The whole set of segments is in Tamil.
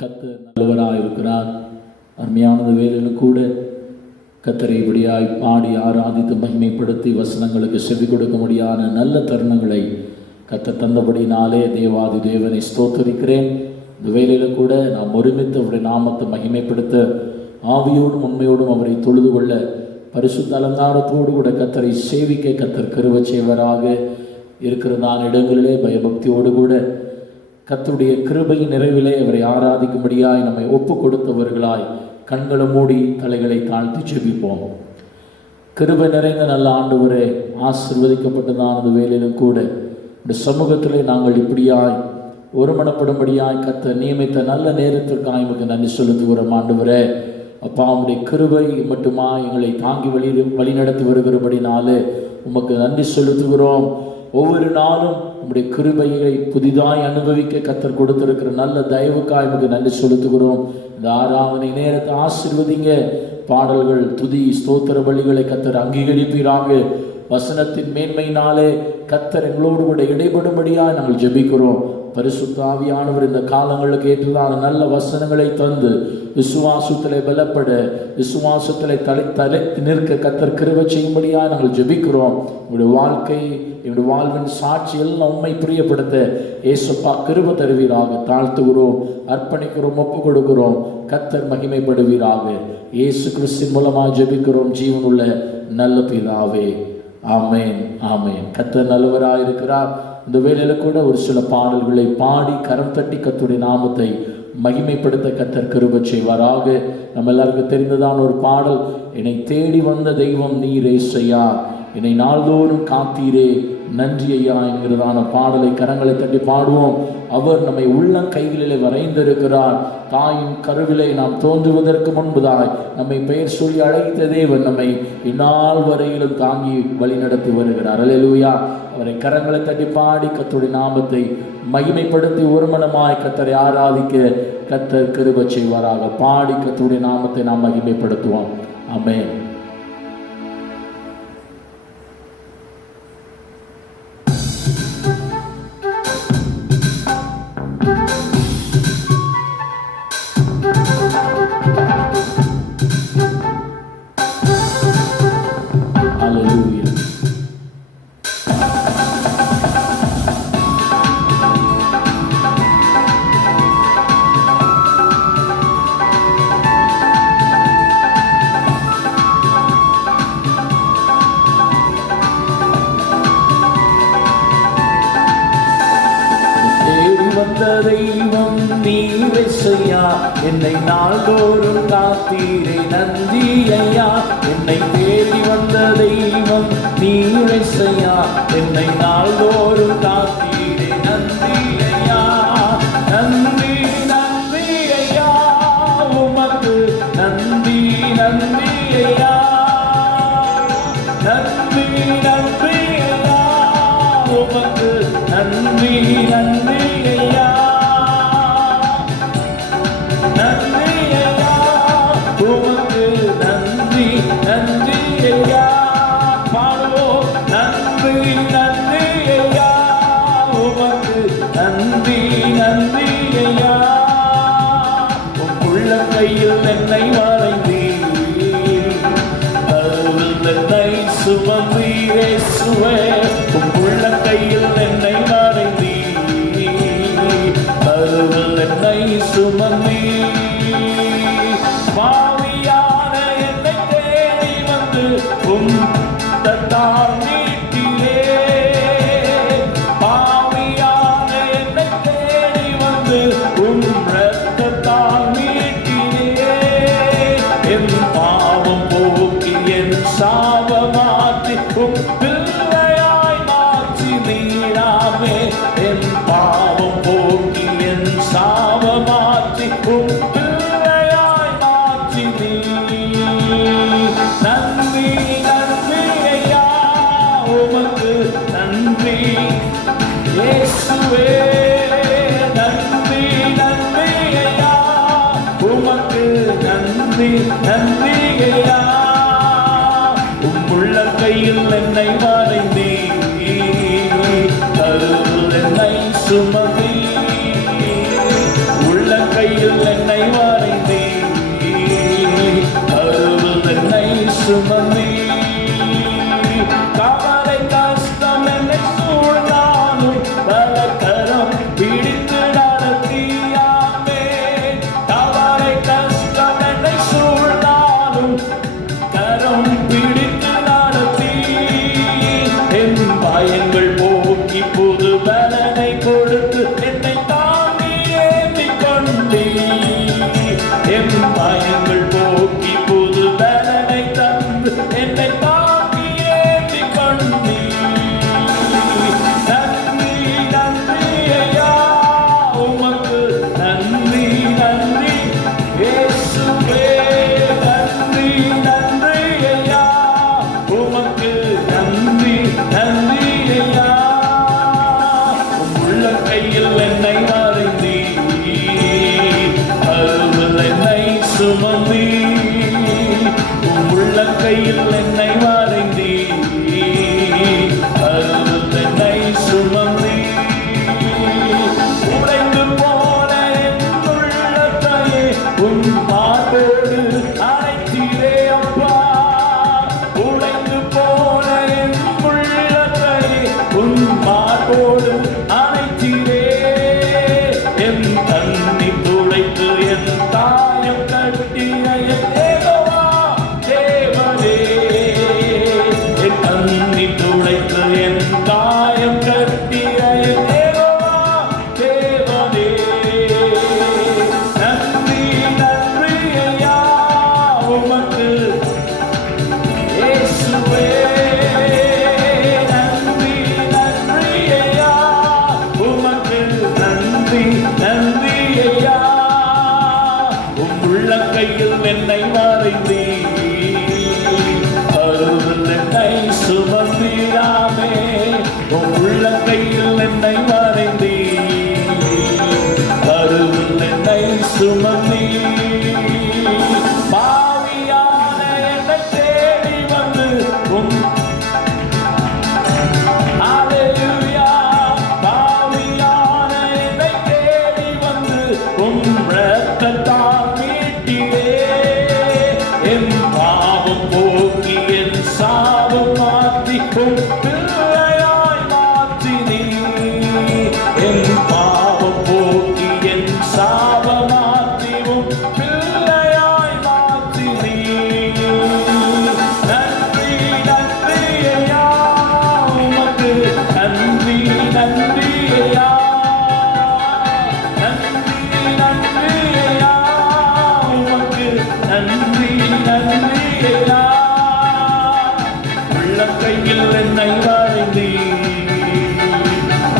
கர்த்தர் நல்லவராக இருக்கிறார். அருமையானது வேலையில் கூட கர்த்தரை இப்படியாய் பாடி ஆராதித்து மகிமைப்படுத்தி வசனங்களுக்கு செவி கொடுக்க முடியாத நல்ல தருணங்களை கர்த்தர் தந்தபடினாலே தேவாதி தேவனை ஸ்தோத்தரிக்கிறேன். இந்த வேலையில் கூட நாம் ஒருமித்து அவருடைய நாமத்தை மகிமைப்படுத்த ஆவியோடும் உண்மையோடும் அவரை தொழுது கொள்ள பரிசுத்த அலங்காரத்தோடு கூட கர்த்தரை சேவிக்க கர்த்தர் கிருபை செய்வராக இருக்கிறதான இடங்களிலே பயபக்தியோடு கூட கர்த்தருடைய கிருபையின் நிறைவிலே அவரை ஆராதிக்கும்படியாய் நம்மை ஒப்பு கொடுத்தவர்களாய் கண்களை மூடி தலைகளை தாழ்த்தி செபிப்போம். கிருபை நிறைந்த நல்ல ஆண்டவரே, ஆசீர்வதிக்கப்பட்டதான அந்த வேலையிலும் கூட இந்த சமூகத்திலே நாங்கள் இப்படியாய் ஒருமனப்படும்படியாய் கர்த்தர் நியமித்த நல்ல நேரத்திற்காக எங்களுக்கு நன்றி செலுத்துகிறோம். ஆண்டவரே அப்பா, உம்முடைய கிருபை மட்டுமா எங்களை தாங்கி வழிநடத்தி வருகிறபடினாலே உமக்கு நன்றி செலுத்துகிறோம். ஒவ்வொரு நாளும் நம்முடைய கிருபையை புதிதாய் அனுபவிக்க கர்த்தர் கொடுத்திருக்கிற நல்ல தயவுக்காய் நமக்கு நன்றி செலுத்துகிறோம். இந்த ஆராதனை நேரத்தை ஆசீர்வதிங்க. பாடல்கள், துதி, ஸ்தோத்திர பலிகளை கர்த்தர் அங்கீகரிப்பீராக. வசனத்தின் மேன்மையினாலே கர்த்தர் எங்களோடு கூட இடைபடும்படியாக நாங்கள் ஜெபிக்கிறோம். பரிசுத்த ஆவியானவர் இந்த காலங்களுக்கு ஏற்றதான நல்ல வசனங்களை தந்து விசுவாசத்திலே பலப்பட, விசுவாசத்திலே தலை நிற்க கர்த்தர் கிருபை செய்யும்படியாக நாங்கள் ஜெபிக்கிறோம். உங்களுடைய வாழ்க்கை, என்னுடைய வாழ்வின் சாட்சி எல்லாம் உண்மை பிரியப்படுத்த ஏசப்பா கிருபை தருவீராக. தாழ்த்துகிறோம், அர்ப்பணிக்கிறோம், ஒப்பு கொடுக்கிறோம். கர்த்தர் மகிமைப்படுவீராக. இயேசு கிறிஸ்துவின் மூலமாக ஜெபிக்கிறோம் ஜீவனுள்ள நல்ல பிதாவே. ஆமேன், ஆமேன். கர்த்தர் நல்லவராக இருக்கிறார். இந்த வேளையில் கூட ஒரு சில பாடல்களை பாடி கரம் தட்டி கர்த்தருடைய நாமத்தை மகிமைப்படுத்த கர்த்தர் கிருபை செய்வாராக. நம்ம எல்லாருக்கும் தெரிந்ததான ஒரு பாடல், என்னை தேடி வந்த தெய்வம் நீர் ஏசையா, என்னை நாள்தோறும் காத்தீரே நன்றி ஐயா என்கிறதான பாடலை கரங்களை தட்டி பாடுவோம். அவர் நம்மை உள்ளம் கைகளிலே வரைந்திருக்கிறார். தாயின் கருவிலை நாம் தோன்றுவதற்கு முன்புதாய் நம்மை பெயர் சொல்லி அழைத்த தேவன் நம்மை இந்நாள் வரையிலும் தாங்கி வழி நடத்தி வருகிறார். அல்லேலூயா. அவரை கரங்களை தட்டி பாடி கர்த்தருடைய நாமத்தை மகிமைப்படுத்தி ஒருமனமாய் கர்த்தரை ஆராதிக்க கர்த்தர் கிருபை செய்வாராக. பாடி கர்த்தருடைய நாமத்தை நாம் மகிமைப்படுத்துவோம். ஆமென். தெய்வம் நீர் ஏசையா, என்னை நாள்தோறும் காத்தீரே நன்றி ஐயா. என்னை தேடி வந்த தெய்வம் நீர் ஏசையா, என்னை நாள்தோறும் காத்தீரே நன்றி ஐயா. நன்றி நன்றி ஐயா, உமக்கு நன்றி நன்றி ஐயா. நன்றி நன்றி ஐயா, உமக்கு நன்றி நன்றி ஐயா. நன்றி ஐயா, பாடுவோம். நன்றி நன்றி ஐயா, உமக்கு நன்றி நன்றி ஐயா. உள்ள கையில் என்னை வரைந்தீர், என்னை சுமந்தீரே சுவே. உள்ள கையில் என்னை வரைந்தீர், என்னை சுமந்தீர். நீட்டிலே பாவியான என்னை தேடி வந்து ரத்தத்தால் நீட்டிலே என் பாவம் போக்கி என் சாப மாற்றி பிள்ளையாய் மாற்றி நீராமே. என் பாவம் போக்கி என் சாப மாற்றி பிள்ளையாய் மாற்றி நீ. நன்றி நன்றி ஐயா, உமக்கு நன்றி இயேசுவே. நன்றி நன்றி ஐயா, உமக்கு நன்றி நன்றி ஐயா. உள்ள கையில் என்னை வரைந்தீர், கருவில் என்னை சுமந்தீர். உள்ள கையில் உன் மார்போடு அழைத்தீரே அப்பா. உடைந்து போன என் உள்ளத்தை உன் மார்போடு அழைத்தீரே. என் கண்ணீர் துடைத்து என் தாயம் கட்டிய என் யெகோவா தேவனே. என் கண்ணீர் துடைத்து என் தாயம் கட்டிய என் யெகோவா தேவனே. நன்றி நன்றி ஐயா உமக்கு இயேசுவே. நன்றி நன்றி ஐயா உமக்கு நன்றி நன்றி ஐயா. உம் உள்ளங்கையில் என்னை வரைந்தீ, அருள் என்னை சுமந்தீராமே. உம் உள்ளங்கையில் என்னை வரைந்தீ, அருள் என்னை சுமந்தீ. பாவியான என்னை தேடி வந்து உம் ஹல்லேலூயா. பாவியான என்னை தேடி வந்து உம் இரத்தத்தால் மீட்டீரே. என் பாவம் போக்கி என் சாபம் மாற்றி உம் பிள்ளையாய் மாற்றினீ. என் பாவம் போக்கி என் சாபம் மாற்றி உம் பிள்ளையாய் மாற்றினீ. நன்றி நன்றி ஐயா உமக்கு நன்றி நன்றி ஐயா. நன்றி நன்றி ஐயா உமக்கு நன்றி நன்றி ஐயா. உள்ளங்கையில் என்னை வரைந்தீ,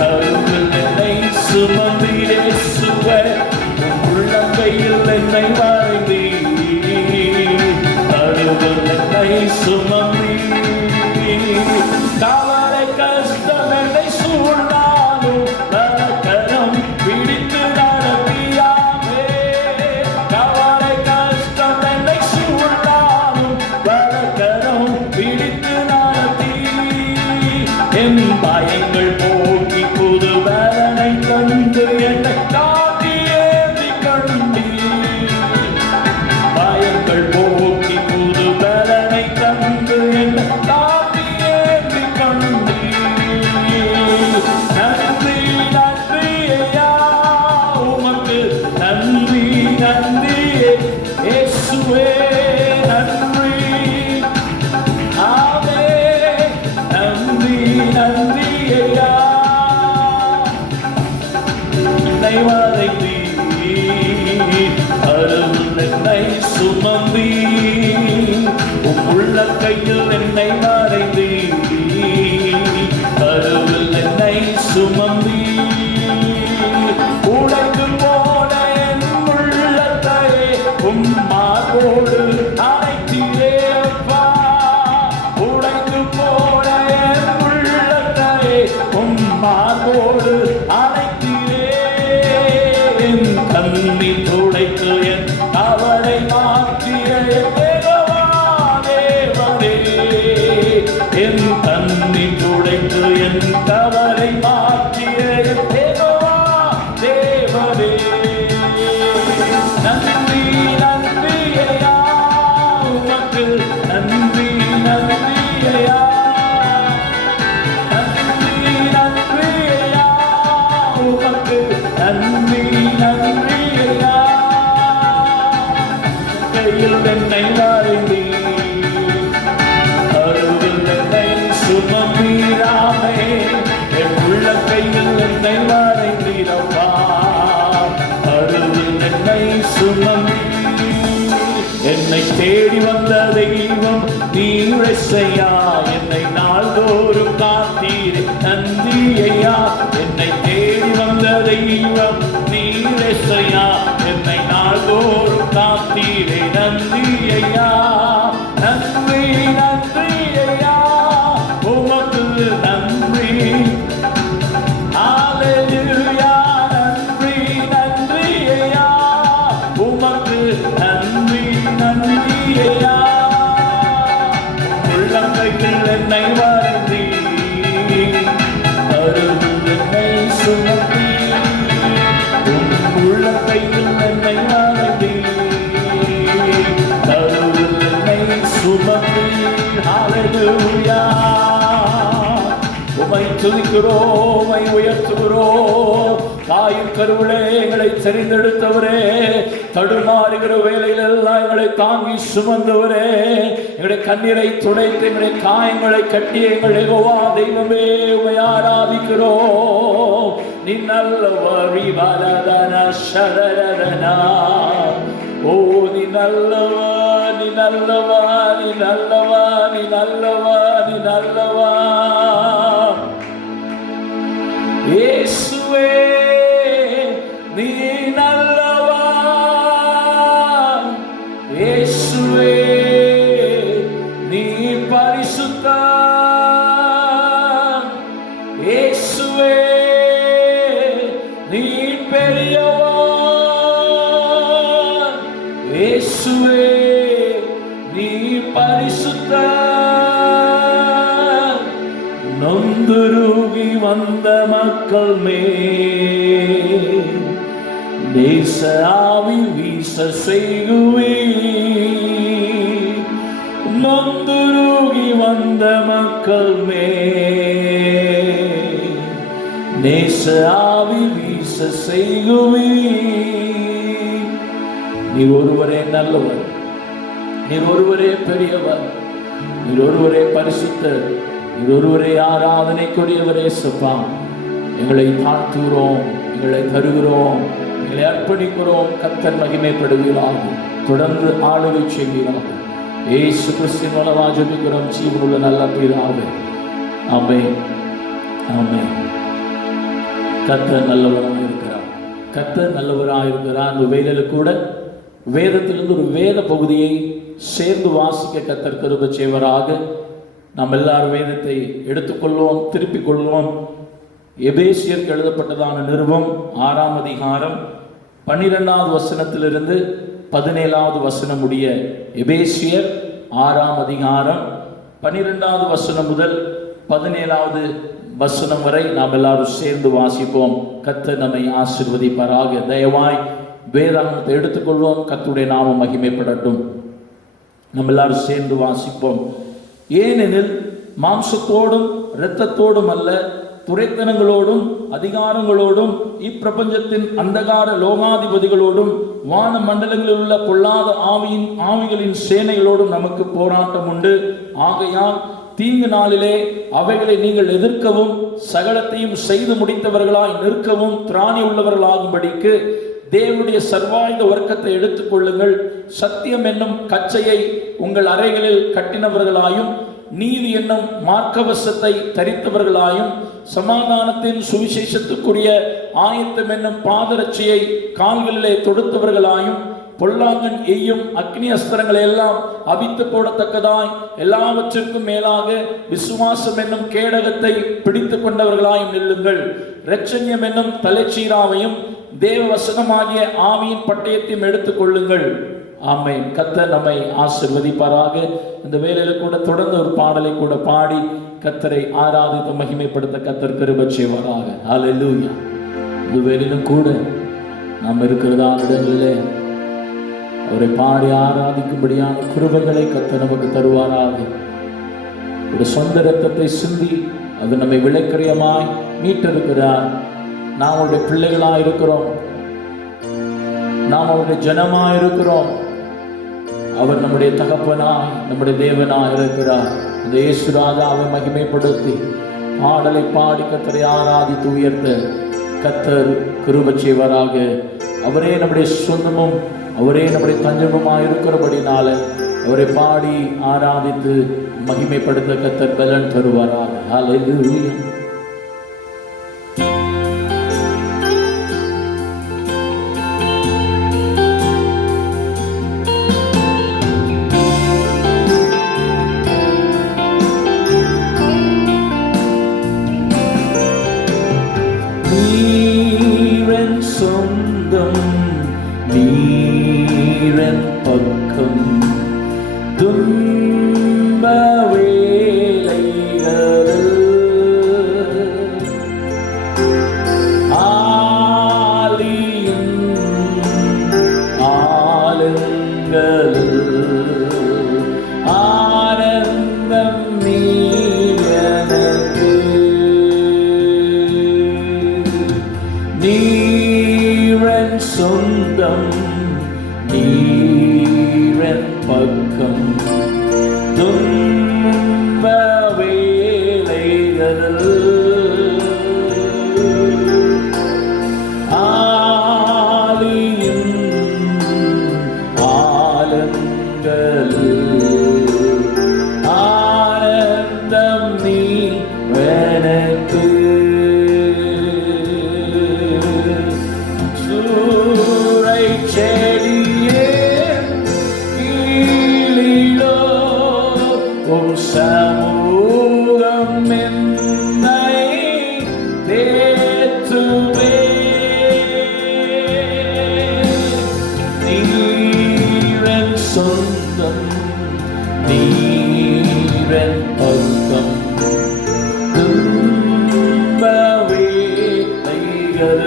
அருள் என்னை சுமந்தீரே சுவே. உள்ளங்கையில் என்னை வரைந்தீ, அருள் என்னை சுமந்தீ. கவலை கஷ்டம் என்னை சூழ்ந்தாலும் கரம் பிடித்து நடத்தியாமே. கவலை கஷ்டம் என்னை சூழ்ந்தாலும் கரம் பிடித்து நடத்தி. என் பயங்கள் போக்கி புது பலனை தந்து என்னை காட்டி ஏந்தி கண்டீ. பயங்கள் போக்கி புது பலனை தந்து என்னை காட்டி ஏந்தி கண்டீ. நன்றி நன்றி ஐயா உமக்கு நன்றி நன்றி இயேசுவே. நன்றி ஆமே. நன்றி நன்றி ஐயா. என்னை வரைந்தீ, அருள் என்னை சுமந்தீ. உம் உள்ளங்கையில் என்னை வரைந்தீ, அருள் என்னை சுமந்தீ. உடைந்து போன என் உள்ளத்தை உம் மார்போடு அழைத்தீரே அப்பா. உடைந்து போன என் உள்ளத்தை உம் மார்போடு அழைத்தீரே. என் கண்ணீர் துடைத்து என் அவளை மாற்றிய என் யெகோவா தேவனே. என் கண்ணீர் துடைத்து என் கவலை மாற்றிய என் யெகோவா தேவனே. நன்றி நன்றி ஐயா உமக்கு நன்றி நன்றி ஐயா. நன்றி நன்றி ஐயா உமக்கு நன்றி நன்றி ஐயா. கையில் என்னை வரைந்தீ, அருள் என்னை சுமந்தீராமே. என் உள்ளங்கையில் என்னை வரைந்தீரப்பா, அருள் என்னை சுமந்தீ. என்னை தேடி வந்த தெய்வம் நீர் இயேசையா. என்னை நாள்தோறும் காத்தீரே நன்றி ஐயா. என்னை தேடி வந்த தெய்வம் நீர் இயேசையா. என்னை நாள்தோறும் காத்தீரே நன்றி ஐயா. நன்றி நன்றி ஐயா உமக்கு நன்றி. ஹல்லேலூயா. நன்றி நன்றி ஐயா உமக்கு நன்றி நன்றி ஐயா. உள்ளங்கையில் என்னை வரைந்தீ, அருள் என்னை சுமந்தீ. உள்ளங்கையில் என்னை வரைந்தீ, துதிக்கிறோம், உயர்த்துகிறோம். தாயின் கருவிலே எங்களை தெரிந்தெடுத்தவரே, தடுமாறுகிற வேலையில் எல்லாம் எங்களை தாங்கி சுமந்தவரே, எங்களுடைய கண்ணீரை துடைத்து எங்களுடைய காயங்களை கட்டி எங்கள் யெகோவா தெய்வமே உம்மை ஆராதிக்கிறோம். நீ நல்லவர், ஓ நீ நல்லவர், நீ நல்லவர், நீ நல்லவர், நீ நல்லவர், நீ நல்லவர். இயேசுவே நீ நல்லவர், இயேசுவே நீ பரிசுத்தர், இயேசுவே நீ பெரியவர், இயேசுவே நீ பரிசுத்தர். நொந்துருகி வந்த மக்கள் மேல் நேச ஆவி வீச செய்குவீர். நொந்துருகி வந்த மக்கள் மேல் நேச ஆவி வீச செய்குவீர். நீர் ஒருவரே நல்லவர், நீர் ஒருவரே பெரியவர், நீர் ஒருவரே பரிசுத்தர், நீர் ஒருவரே ஆராதனைக்குரியவரே. சப்பா, எங்களை தாழ்த்துகிறோம், எங்களை தருகிறோம், எங்களை அர்ப்பணிக்கிறோம். கர்த்தர் மகிமைப்படுவீராக, தொடர்ந்து ஆளுகை செய்வீராக. இயேசு கிறிஸ்துவின் மூலமாக ஜெபிக்கிறோம் ஜீவனுள்ள நல்ல பிதாவே, ஆமென், ஆமென். கர்த்தர் நல்லவராக இருக்கிறார், கர்த்தர் நல்லவராக இருக்கிறார். அந்த வேலையில கூட வேதத்திலிருந்து ஒரு வேத பகுதியை சேர்ந்து வாசிக்க கர்த்தர் கிருபை செய்வராக. நாம் எல்லாரும் வேதத்தை எடுத்துக்கொள்வோம், திருப்பிக் கொள்வோம். எபேசியருக்கு எழுதப்பட்டதான நிருபம் 6ஆம் அதிகாரம் 12வது வசனத்திலிருந்து 17வது வசனம் முடிய. எபேசியர் 6ஆம் அதிகாரம் 12வது வசனம் முதல் 17வது வசனம் வரை நாம் எல்லாரும் சேர்ந்து வாசிப்போம். கர்த்தர் நம்மை ஆசீர்வதிப்பாராக. தயவாய் வேதாகமத்தை எடுத்துக்கொள்வோம். கர்த்தருடைய நாமம் மகிமைப்படட்டும். நம்ம எல்லாரும் சேர்ந்து வாசிப்போம். ஏனெனில் மாம்சத்தோடும் இரத்தத்தோடும் அல்ல, துரைத்தனங்களோடும் அதிகாரங்களோடும் இப்பிரபஞ்சத்தின் அந்தகார லோகாதிபதிகளோடும் வான மண்டலங்களில் உள்ள பொல்லாத ஆவிகளின் சேனைகளோடும் நமக்கு போராட்டம் உண்டு. ஆகையால் தீங்கு நாளிலே அவைகளை நீங்கள் எதிர்க்கவும் சகலத்தையும் செய்து முடித்தவர்களாய் நிற்கவும் திராணி உள்ளவர்களாகும்படிக்கு தேவனுடைய சர்வாயுத வர்க்கத்தை எடுத்துக் கொள்ளுங்கள். சத்தியம் என்னும் கச்சையை உங்கள் அறைகளில் கட்டினவர்களாயும், நீதி என்னும் மார்க்கவசத்தை தரித்தவர்களாயும், சமாதானத்தின் சுவிசேஷத்துக்குரிய ஆயத்தம் என்னும் பாதரட்சியை கால்களிலே தொடுத்தவர்களாயும், பொல்லாங்கன் எய்யும் அக்னி அஸ்திரங்களை எல்லாம் அவித்து போடத்தக்கதாய் எல்லாவற்றிற்கும் மேலாக விசுவாசம் என்னும் கேடகத்தை பிடித்து கொண்டவர்களாயும் நில்லுங்கள். இரட்சண்யம் என்னும் தலைச்சீராவையும் தேவ வசனமாகிய ஆவியின் பட்டயத்தையும் எடுத்துக் கொள்ளுங்கள். ஆமென். கர்த்தர் நம்மை ஆசீர்வதிப்பாராக. இந்த வேளையில கூட தொடர்ந்து ஒரு பாடலை கூட பாடி கர்த்தரை ஆராதித்து மகிமைப்படுத்த கர்த்தர் கிருபை செய்வாராக. ஹல்லேலூயா. இந்த வேளையிலும் கூட நாம் இருக்கிறதான இடங்களிலே அவரை பாடி ஆராதிக்கும்படியான கிருபைகளை கர்த்தர் நமக்கு தருவாராக. ஒரு சொந்த இரத்தத்தை சிந்தி அது நம்மை விலைக்கிரயமாய் மீட்டிருக்கிறார். நாம் அவருடைய பிள்ளைகளாக இருக்கிறோம், நாம் அவருடைய ஜனமாக இருக்கிறோம். அவர் நம்முடைய தகப்பனாய் நம்முடைய தேவனாய் இருக்கிறார். இந்த இயேசு ராஜாவை மகிமைப்படுத்தி பாடலை பாடி கர்த்தரை ஆராதித்து உயர்த்த கர்த்தர் கிருபை செய்வாராக. அவரே நம்முடைய சொந்தமும் அவரே நம்முடைய தஞ்சமுமாக இருக்கிறபடினால அவரை பாடி ஆராதித்து மகிமைப்படுத்த கர்த்தர் பலன் தருவாராக. ஹல்லேலூயா. நீரன் பக்கம் துன்ப வேளைகளில் ஆலியின் ஆலங்களில் ஆனந்தம் நீ எனக்கு செடியே கீழிலோ உம் சமூகம் என்னை தேற்றுவே. நீரன் சொந்தம் நீரன் பக்கம் துன்பவே தைகள்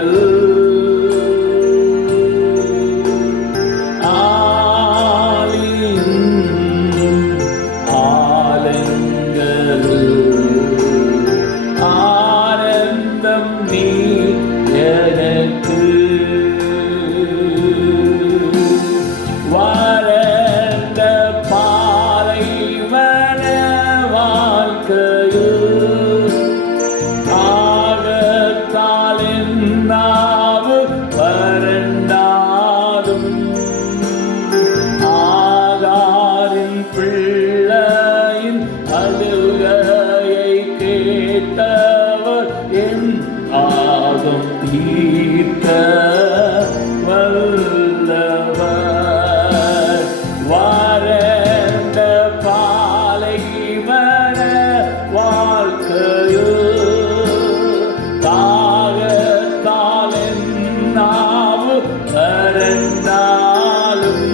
தீர்க்க வல்லவர். வறண்ட பாலைவன வாழ்க்கையோ தாகத்தால் என்னாவு வறண்டாலும்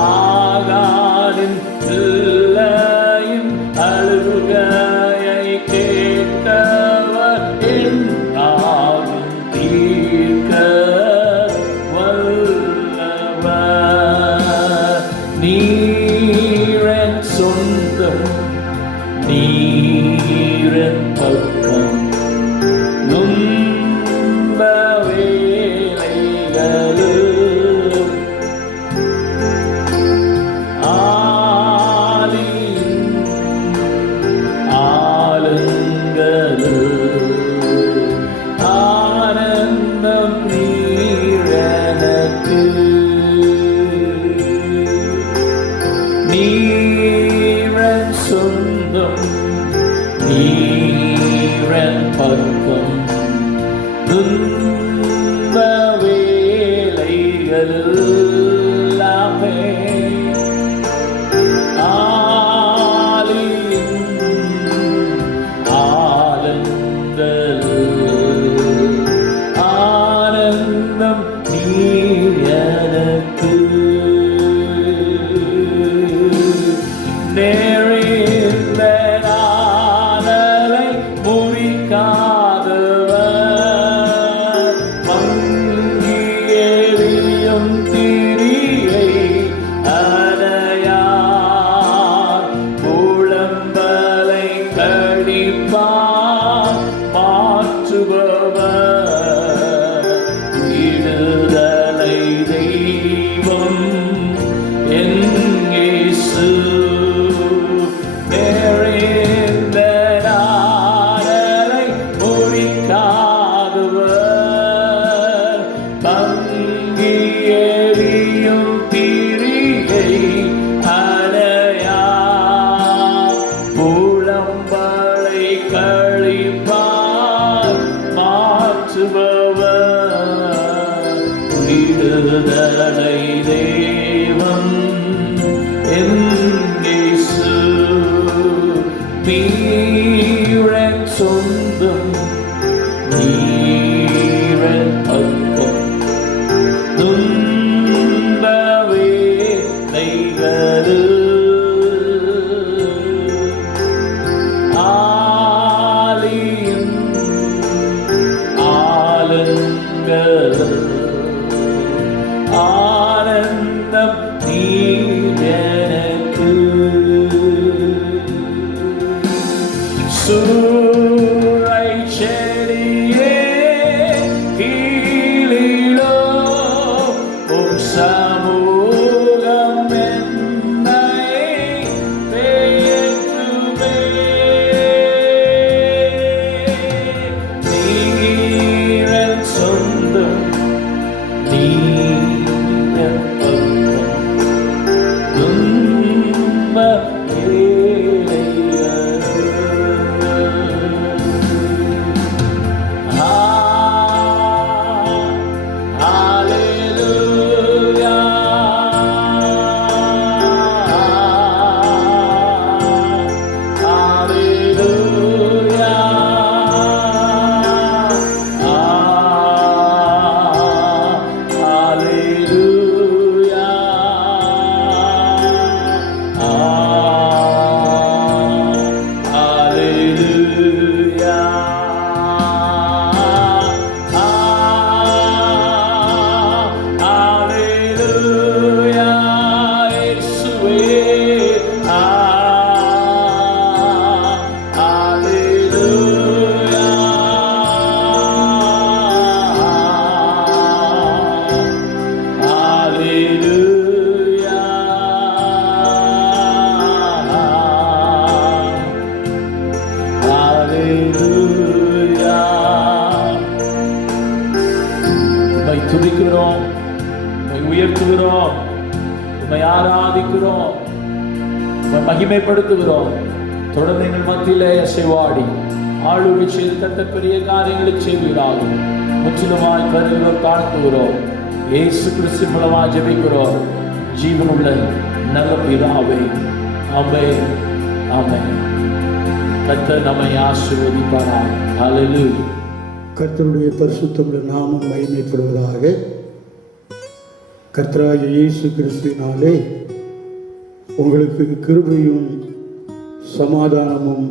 ஆகாரின் பிள்ளையின் அழுகையை கேட்டவர் என் தீர்க்க வல்லவர். நீரன் சொந்தம் நீரன் பக்கம் நும்ப வேலைகளு ஆளுங்களு நீரன் சொந்தம் நீரன் பக்கம் துன்ப வேலைகள் எல்லாமே ஆலங்கள் ஆனந்தம் நீர் எனக்கு. நேரிந்த நாணலை முறிக்காதவர் மங்கி எரியும் திரியை அடையார். புலம்பலை கடிப்பார் மாற்றுபவர் விடுதலை தெய்வம் என் இயேசு. நேரிந்த நாணலை முறிக்காதவர் மங்கி எரியும் திரியை அடையார். புலம்பலை கழிப்பார் மாற்றுபவர் விடுதலை தெய்வம் என் இயேசு. நீரன் சொந்தம் நீரன் பக்கம் துன்ப வேலைகளு ஆலங்கள் ஆனந்தம் நீர் எனக்கு. சூரை செடியே கீழிலோ உம் சமூகம் என்னை தேற்றுவே. நீரன் சொந்தம் நீரன் பக்கம் துதிக்கிறோம், உம்மை உயர்த்துகிறோம், உம்மை ஆராதிக்கிறோம், உம்மை மகிமைப்படுத்துகிறோம். தொடர்ந்து எங்கள் மத்தியிலே அசைவாடி ஆளுகை செய்து தட்ட பெரிய காரியங்களை செய்வீராக முற்றிலுமாய் வருகிறோம், தாழ்த்துகிறோம். இயேசு கிறிஸ்து மூலமாக ஜெபிக்கிறோம் ஜீவனுள்ள நல்ல பிதாவே. ஆமென், ஆமென். கர்த்தர் நம்மை ஆசீர்வதிப்பாராக. ஹல்லேலூயா. கர்த்தருடைய பரிசுத்தமுள்ள நாமம் மகிமைப்படுவதாக. கர்த்தராகிய இயேசு கிறிஸ்துவினாலே உங்களுக்கு கிருபையும் சமாதானமும்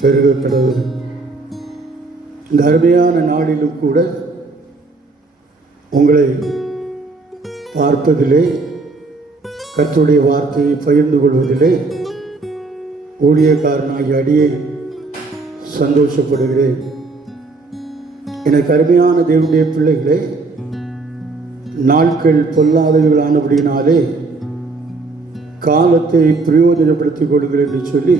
பெருக கடவுள். இந்த அருமையான நாளிலும் கூட உங்களை பார்ப்பதிலே, கர்த்தருடைய வார்த்தையை பகிர்ந்து கொள்வதிலே ஊழியக்காரனாகிய அடியே சந்தோஷப்படுகிறேன். எனக்கு அருமையான தேவனுடைய பிள்ளைகளே, நாட்கள் பொல்லாதவர்களானபடியினாலே காலத்தை பிரயோஜனப்படுத்திக் கொள்கிறேன் என்று சொல்லி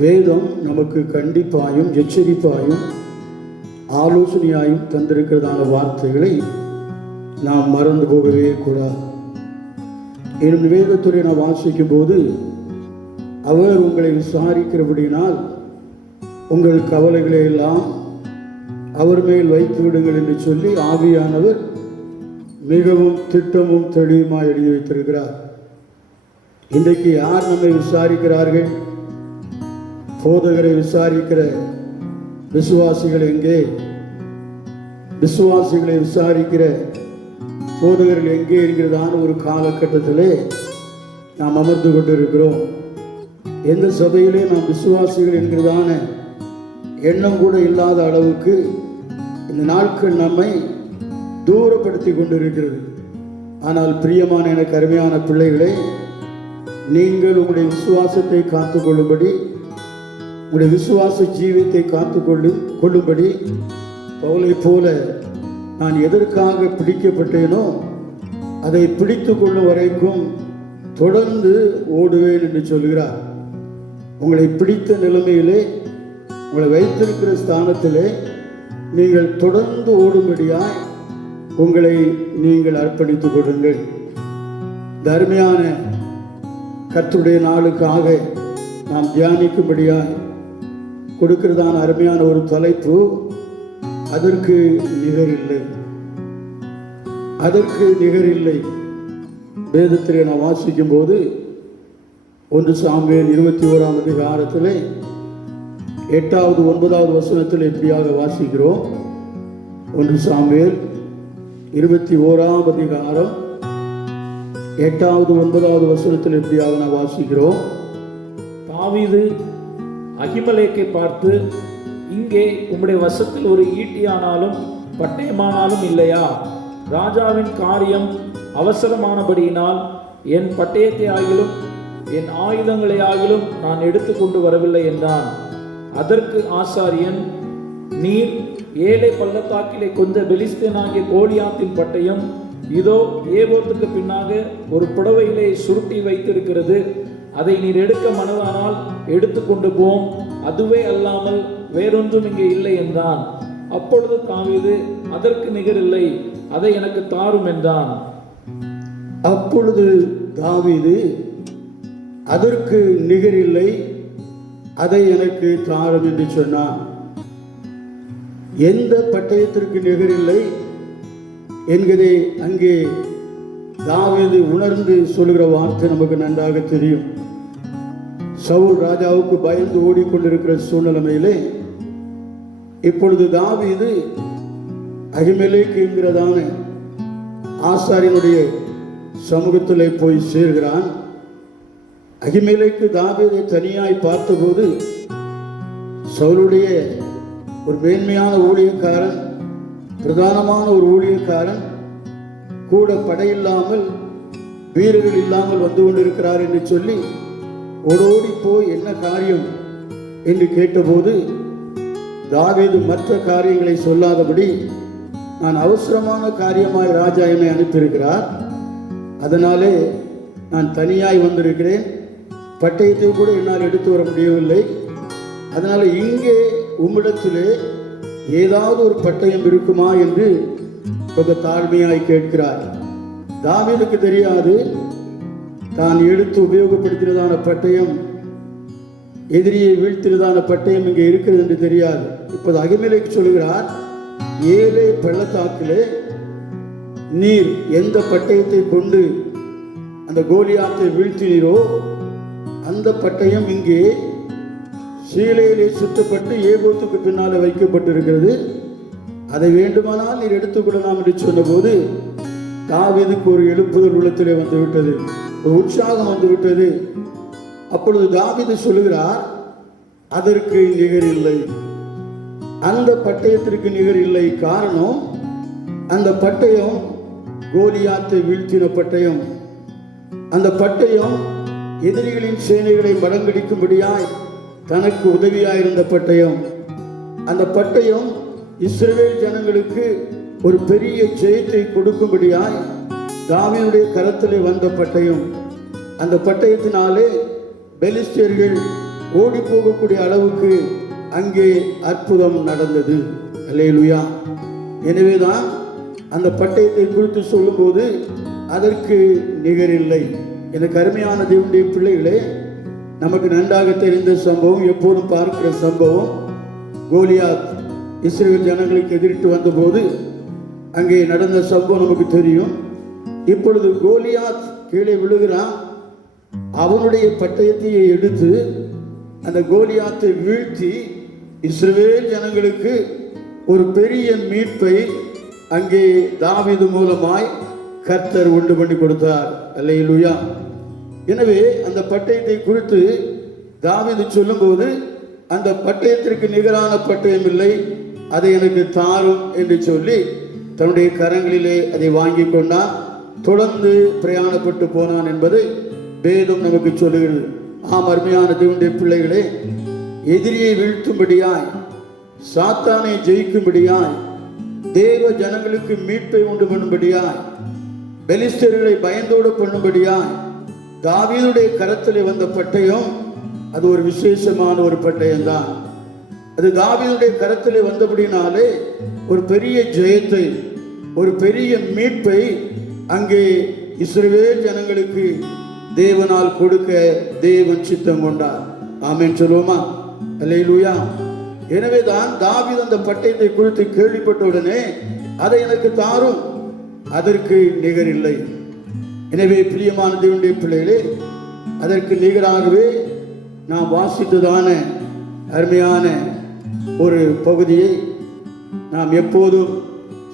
வேதம் நமக்கு கண்டிப்பாயும் எச்சரிப்பாயும் ஆலோசனையாயும் தந்திருக்கிறதான வார்த்தைகளை நாம் மறந்து போகவே கூடாது. இன்னும் வேதத்துறை நான் வாசிக்கும் போது, அவர் உங்களை விசாரிக்கிறபடினால் உங்கள் கவலைகளை எல்லாம் அவர் மேல் வைத்து விடுங்கள் என்று சொல்லி ஆவியானவர் மிகவும் திட்டமும் தெளிவுமாய் எழுதி வைத்திருக்கிறார். இன்றைக்கு யார் நம்மை விசாரிக்கிறார்கள்? போதகரை விசாரிக்கிற விசுவாசிகள் எங்கே? விசுவாசிகளை விசாரிக்கிற போதகர்கள் எங்கே என்கிறதான ஒரு காலகட்டத்திலே நாம் அமர்ந்து கொண்டிருக்கிறோம். எந்த சபையிலே நாம் விசுவாசிகள் என்கிறதான எண்ணம் கூட இல்லாத அளவுக்கு இந்த நாட்கள் நம்மை தூரப்படுத்தி கொண்டிருக்கிறது. ஆனால் பிரியமான எனக்கு அருமையான பிள்ளைகளே, நீங்கள் உங்களுடைய விசுவாசத்தை காத்துக்கொள்ளும்படி, உங்களுடைய விசுவாச ஜீவியத்தை கொள்ளும்படி பவுலை போல நான் எதற்காக பிடிக்கப்பட்டேனோ அதை பிடித்து கொள்ளும் வரைக்கும் தொடர்ந்து ஓடுவேன் என்று சொல்கிறார். உங்களை பிடித்த நிலைமையிலே, உங்களை வைத்திருக்கிற ஸ்தானத்திலே நீங்கள் தொடர்ந்து ஓடும்படியாய் உங்களை நீங்கள் அர்ப்பணித்துக் கொள்ளுங்கள். தர்மையான கர்த்தருடைய நாளுக்காக நாம் தியானிக்கும்படியாய் கொடுக்கிறதான அருமையான ஒரு தலைப்பு, அதற்கு நிகரில்லை. அதற்கு நிகரில்லை. வேதத்திலே நாம் வாசிக்கும் போது 1 சாமுவேல் 21ஆம் அதிகாரத்திலே 8வது 9வது வசனத்தில் எப்படியாக வாசிக்கிறோம். 1 சாமுவேல் 21ஆம் அதிகாரம் 8வது 9வது வசனத்தில் எப்படியாக நாம் வாசிக்கிறோம். தாவீது அகிமெலேக்கை பார்த்து, இங்கே உம்முடைய வசத்தில் ஒரு ஈட்டியானாலும் பட்டயமானாலும் இல்லையா? ராஜாவின் காரியம் அவசரமானபடியினால் என் பட்டயத்தை ஆகிலும் என் ஆயுதங்களை ஆகிலும் நான் எடுத்து கொண்டு வரவில்லை என்றான். அதற்கு ஆசாரியன், நீர் ஏழை பள்ளத்தாக்கிலே கொஞ்ச பெலிஸ்தேனாகிய கோலியாத்தின் பட்டயம் இதோ ஏபோத்துக்கு பின்னாக ஒரு புடவையிலே சுருட்டி வைத்திருக்கிறது, அதை நீர் எடுக்க மனதானால் எடுத்துக்கொண்டு போம், அதுவே அல்லாமல் வேறொன்றும் இங்கே இல்லை என்றான். அப்பொழுது தாவீது, அதற்கு நிகரில்லை, அதை எனக்கு தாரும் என்றான். அப்பொழுது தாவீது, அதற்கு நிகரில்லை, அதை எனக்கு தாரும் என்று சொன்னான். எந்த பட்டயத்திற்கு நிகரில்லை என்கிறதை அங்கே தாவீது உணர்ந்து சொல்கிற வார்த்தை நமக்கு நன்றாக தெரியும். சவுல் ராஜாவுக்கு பயந்து ஓடிக்கொண்டிருக்கிற சூழ்நிலையிலே இப்பொழுது தாவீது அகிமெலேக்கு என்கிறதான ஆசாரியனுடைய சமூகத்திலே போய் சேர்கிறான். அகிமெலேக்கு தாவீதை தனியாய் பார்த்தபோது சவுலுடைய ஒரு மேன்மையான ஊழியக்காரன், பிரதானமான ஒரு ஊழியக்காரன் கூட படையில்லாமல் வீரர்கள் இல்லாமல் வந்து கொண்டிருக்கிறார் என்று சொல்லி ஓடோடி போய் என்ன காரியம் என்று கேட்டபோது தாவீது மற்ற காரியங்களை சொல்லாதபடி, நான் அவசரமான காரியமாய் ராஜா என்னை அனுப்பியிருக்கிறார், அதனாலே நான் தனியாய் வந்திருக்கிறேன், பட்டயத்தை கூட என்னால் எடுத்து வர முடியவில்லை, அதனால் இங்கே உம்மிடத்திலே ஏதாவது ஒரு பட்டயம் இருக்குமா என்று கொஞ்சம் தாழ்மையாய் கேட்கிறார். தாவீதுக்கு தெரியாது தான் எடுத்து உபயோகப்படுத்தினதான பட்டயம், எதிரியை வீழ்த்தினதான பட்டயம் இங்கே இருக்கிறது என்று தெரியாது. இப்போது அகிமெலேக்கு சொல்கிறார், ஏலே பள்ளத்தாக்கிலே நீர் எந்த பட்டயத்தை கொண்டு அந்த கோலியாத்தை வீழ்த்தினீரோ அந்த பட்டயம் இங்கே சீலையிலே சுற்றப்பட்டு ஏபோத்துக்கு பின்னாலே வைக்கப்பட்டிருக்கிறது, அதை வேண்டுமானால் நீர் எடுத்துக்கொள்ளலாம் என்று சொன்னபோது தாவீதுக்கு ஒரு எழுப்புதல் உள்ளத்திலே வந்துவிட்டது, ஒரு உற்சாகம் வந்துவிட்டது. அப்பொழுது தாவீது சொல்லுகிறார், அதற்கு நிகர் இல்லை, அந்த பட்டயத்திற்கு நிகர் இல்லை. காரணம், அந்த பட்டயம் கோலியாத்தை வீழ்த்தின பட்டயம். அந்த பட்டயம் எதிரிகளின் சேனைகளை மடங்கடிக்கும்படியாய் தனக்கு உதவியாயிருந்த பட்டயம். அந்த பட்டயம் இஸ்ரவேல் ஜனங்களுக்கு ஒரு பெரிய ஜெயத்தை கொடுக்கும்படியாய் தாவீதுடைய கரத்திலே வந்த பட்டயம். அந்த பட்டயத்தினாலே பெலிஸ்தியர்கள் ஓடி போகக்கூடிய அளவுக்கு அங்கே அற்புதம் நடந்தது. அல்லேலூயா. எனவேதான் அந்த பட்டயத்தை குறித்து சொல்லும்போது அதற்கு நிகரில்லை. எனக்கு அருமையான தேவனுடைய பிள்ளைகளே, நமக்கு நன்றாக தெரிந்த சம்பவம், எப்போதும் பார்க்கிற சம்பவம், கோலியாத் இஸ்ரவேல் ஜனங்களுக்கு எதிரிட்டு வந்தபோது அங்கே நடந்த சம்பவம் நமக்கு தெரியும். இப்பொழுது கோலியாத் கீழே விழுகிறான். அவனுடைய பட்டயத்தையே எடுத்து அந்த கோலியாத்தை வீழ்த்தி இஸ்ரவேல் ஜனங்களுக்கு ஒரு பெரிய மீட்பை அங்கே தாவீது மூலமாய் கர்த்தர் உண்டு பண்ணி கொடுத்தார். அல்லேலூயா. எனவே அந்த பட்டயத்தை குறித்து தாவீது சொல்லும்போது, அந்த பட்டயத்திற்கு நிகரான பட்டயம் இல்லை, அதை எனக்கு தாரும் என்று சொல்லி தன்னுடைய கரங்களிலே அதை வாங்கி கொண்டான். தொடர்ந்து பிரயாணப்பட்டு போனான் என்பதை வேதம் நமக்கு சொல்லுகிறது. ஆம், அருமையான தேவனுடைய பிள்ளைகளே, எதிரியை வீழ்த்தும்படியாய், சாத்தானை ஜெயிக்கும்படியாய், தேவ ஜனங்களுக்கு மீட்பை உண்டு பண்ணும்படியாய், பெலிஸ்தர்களை பயந்தோடு பண்ணும்படியாய் தாவீதுடைய கரத்தில் வந்த பட்டயம் அது ஒரு விசேஷமான ஒரு பட்டயம் தான். அது தாவீதுடைய கரத்தில் வந்தபடினாலே ஒரு பெரிய ஜெயத்தை, ஒரு பெரிய மீட்பை அங்கே இஸ்ரவேல் ஜனங்களுக்கு தேவனால் கொடுக்க தேவன் சித்தம் கொண்டார். ஆமென் சொல்லுவோமா? அல்லேலூயா. எனவே தான் தாவீது அந்த பட்டயத்தை குறித்து கேள்விப்பட்ட உடனே அதை எனக்கு தாரும், அதற்கு நிகர் இல்லை. எனவே பிரியமான தேவனுடைய பிள்ளைகளே, அதற்கு நிகராகவே நாம் வாசித்ததான அருமையான ஒரு பகுதியை நாம் எப்போதும்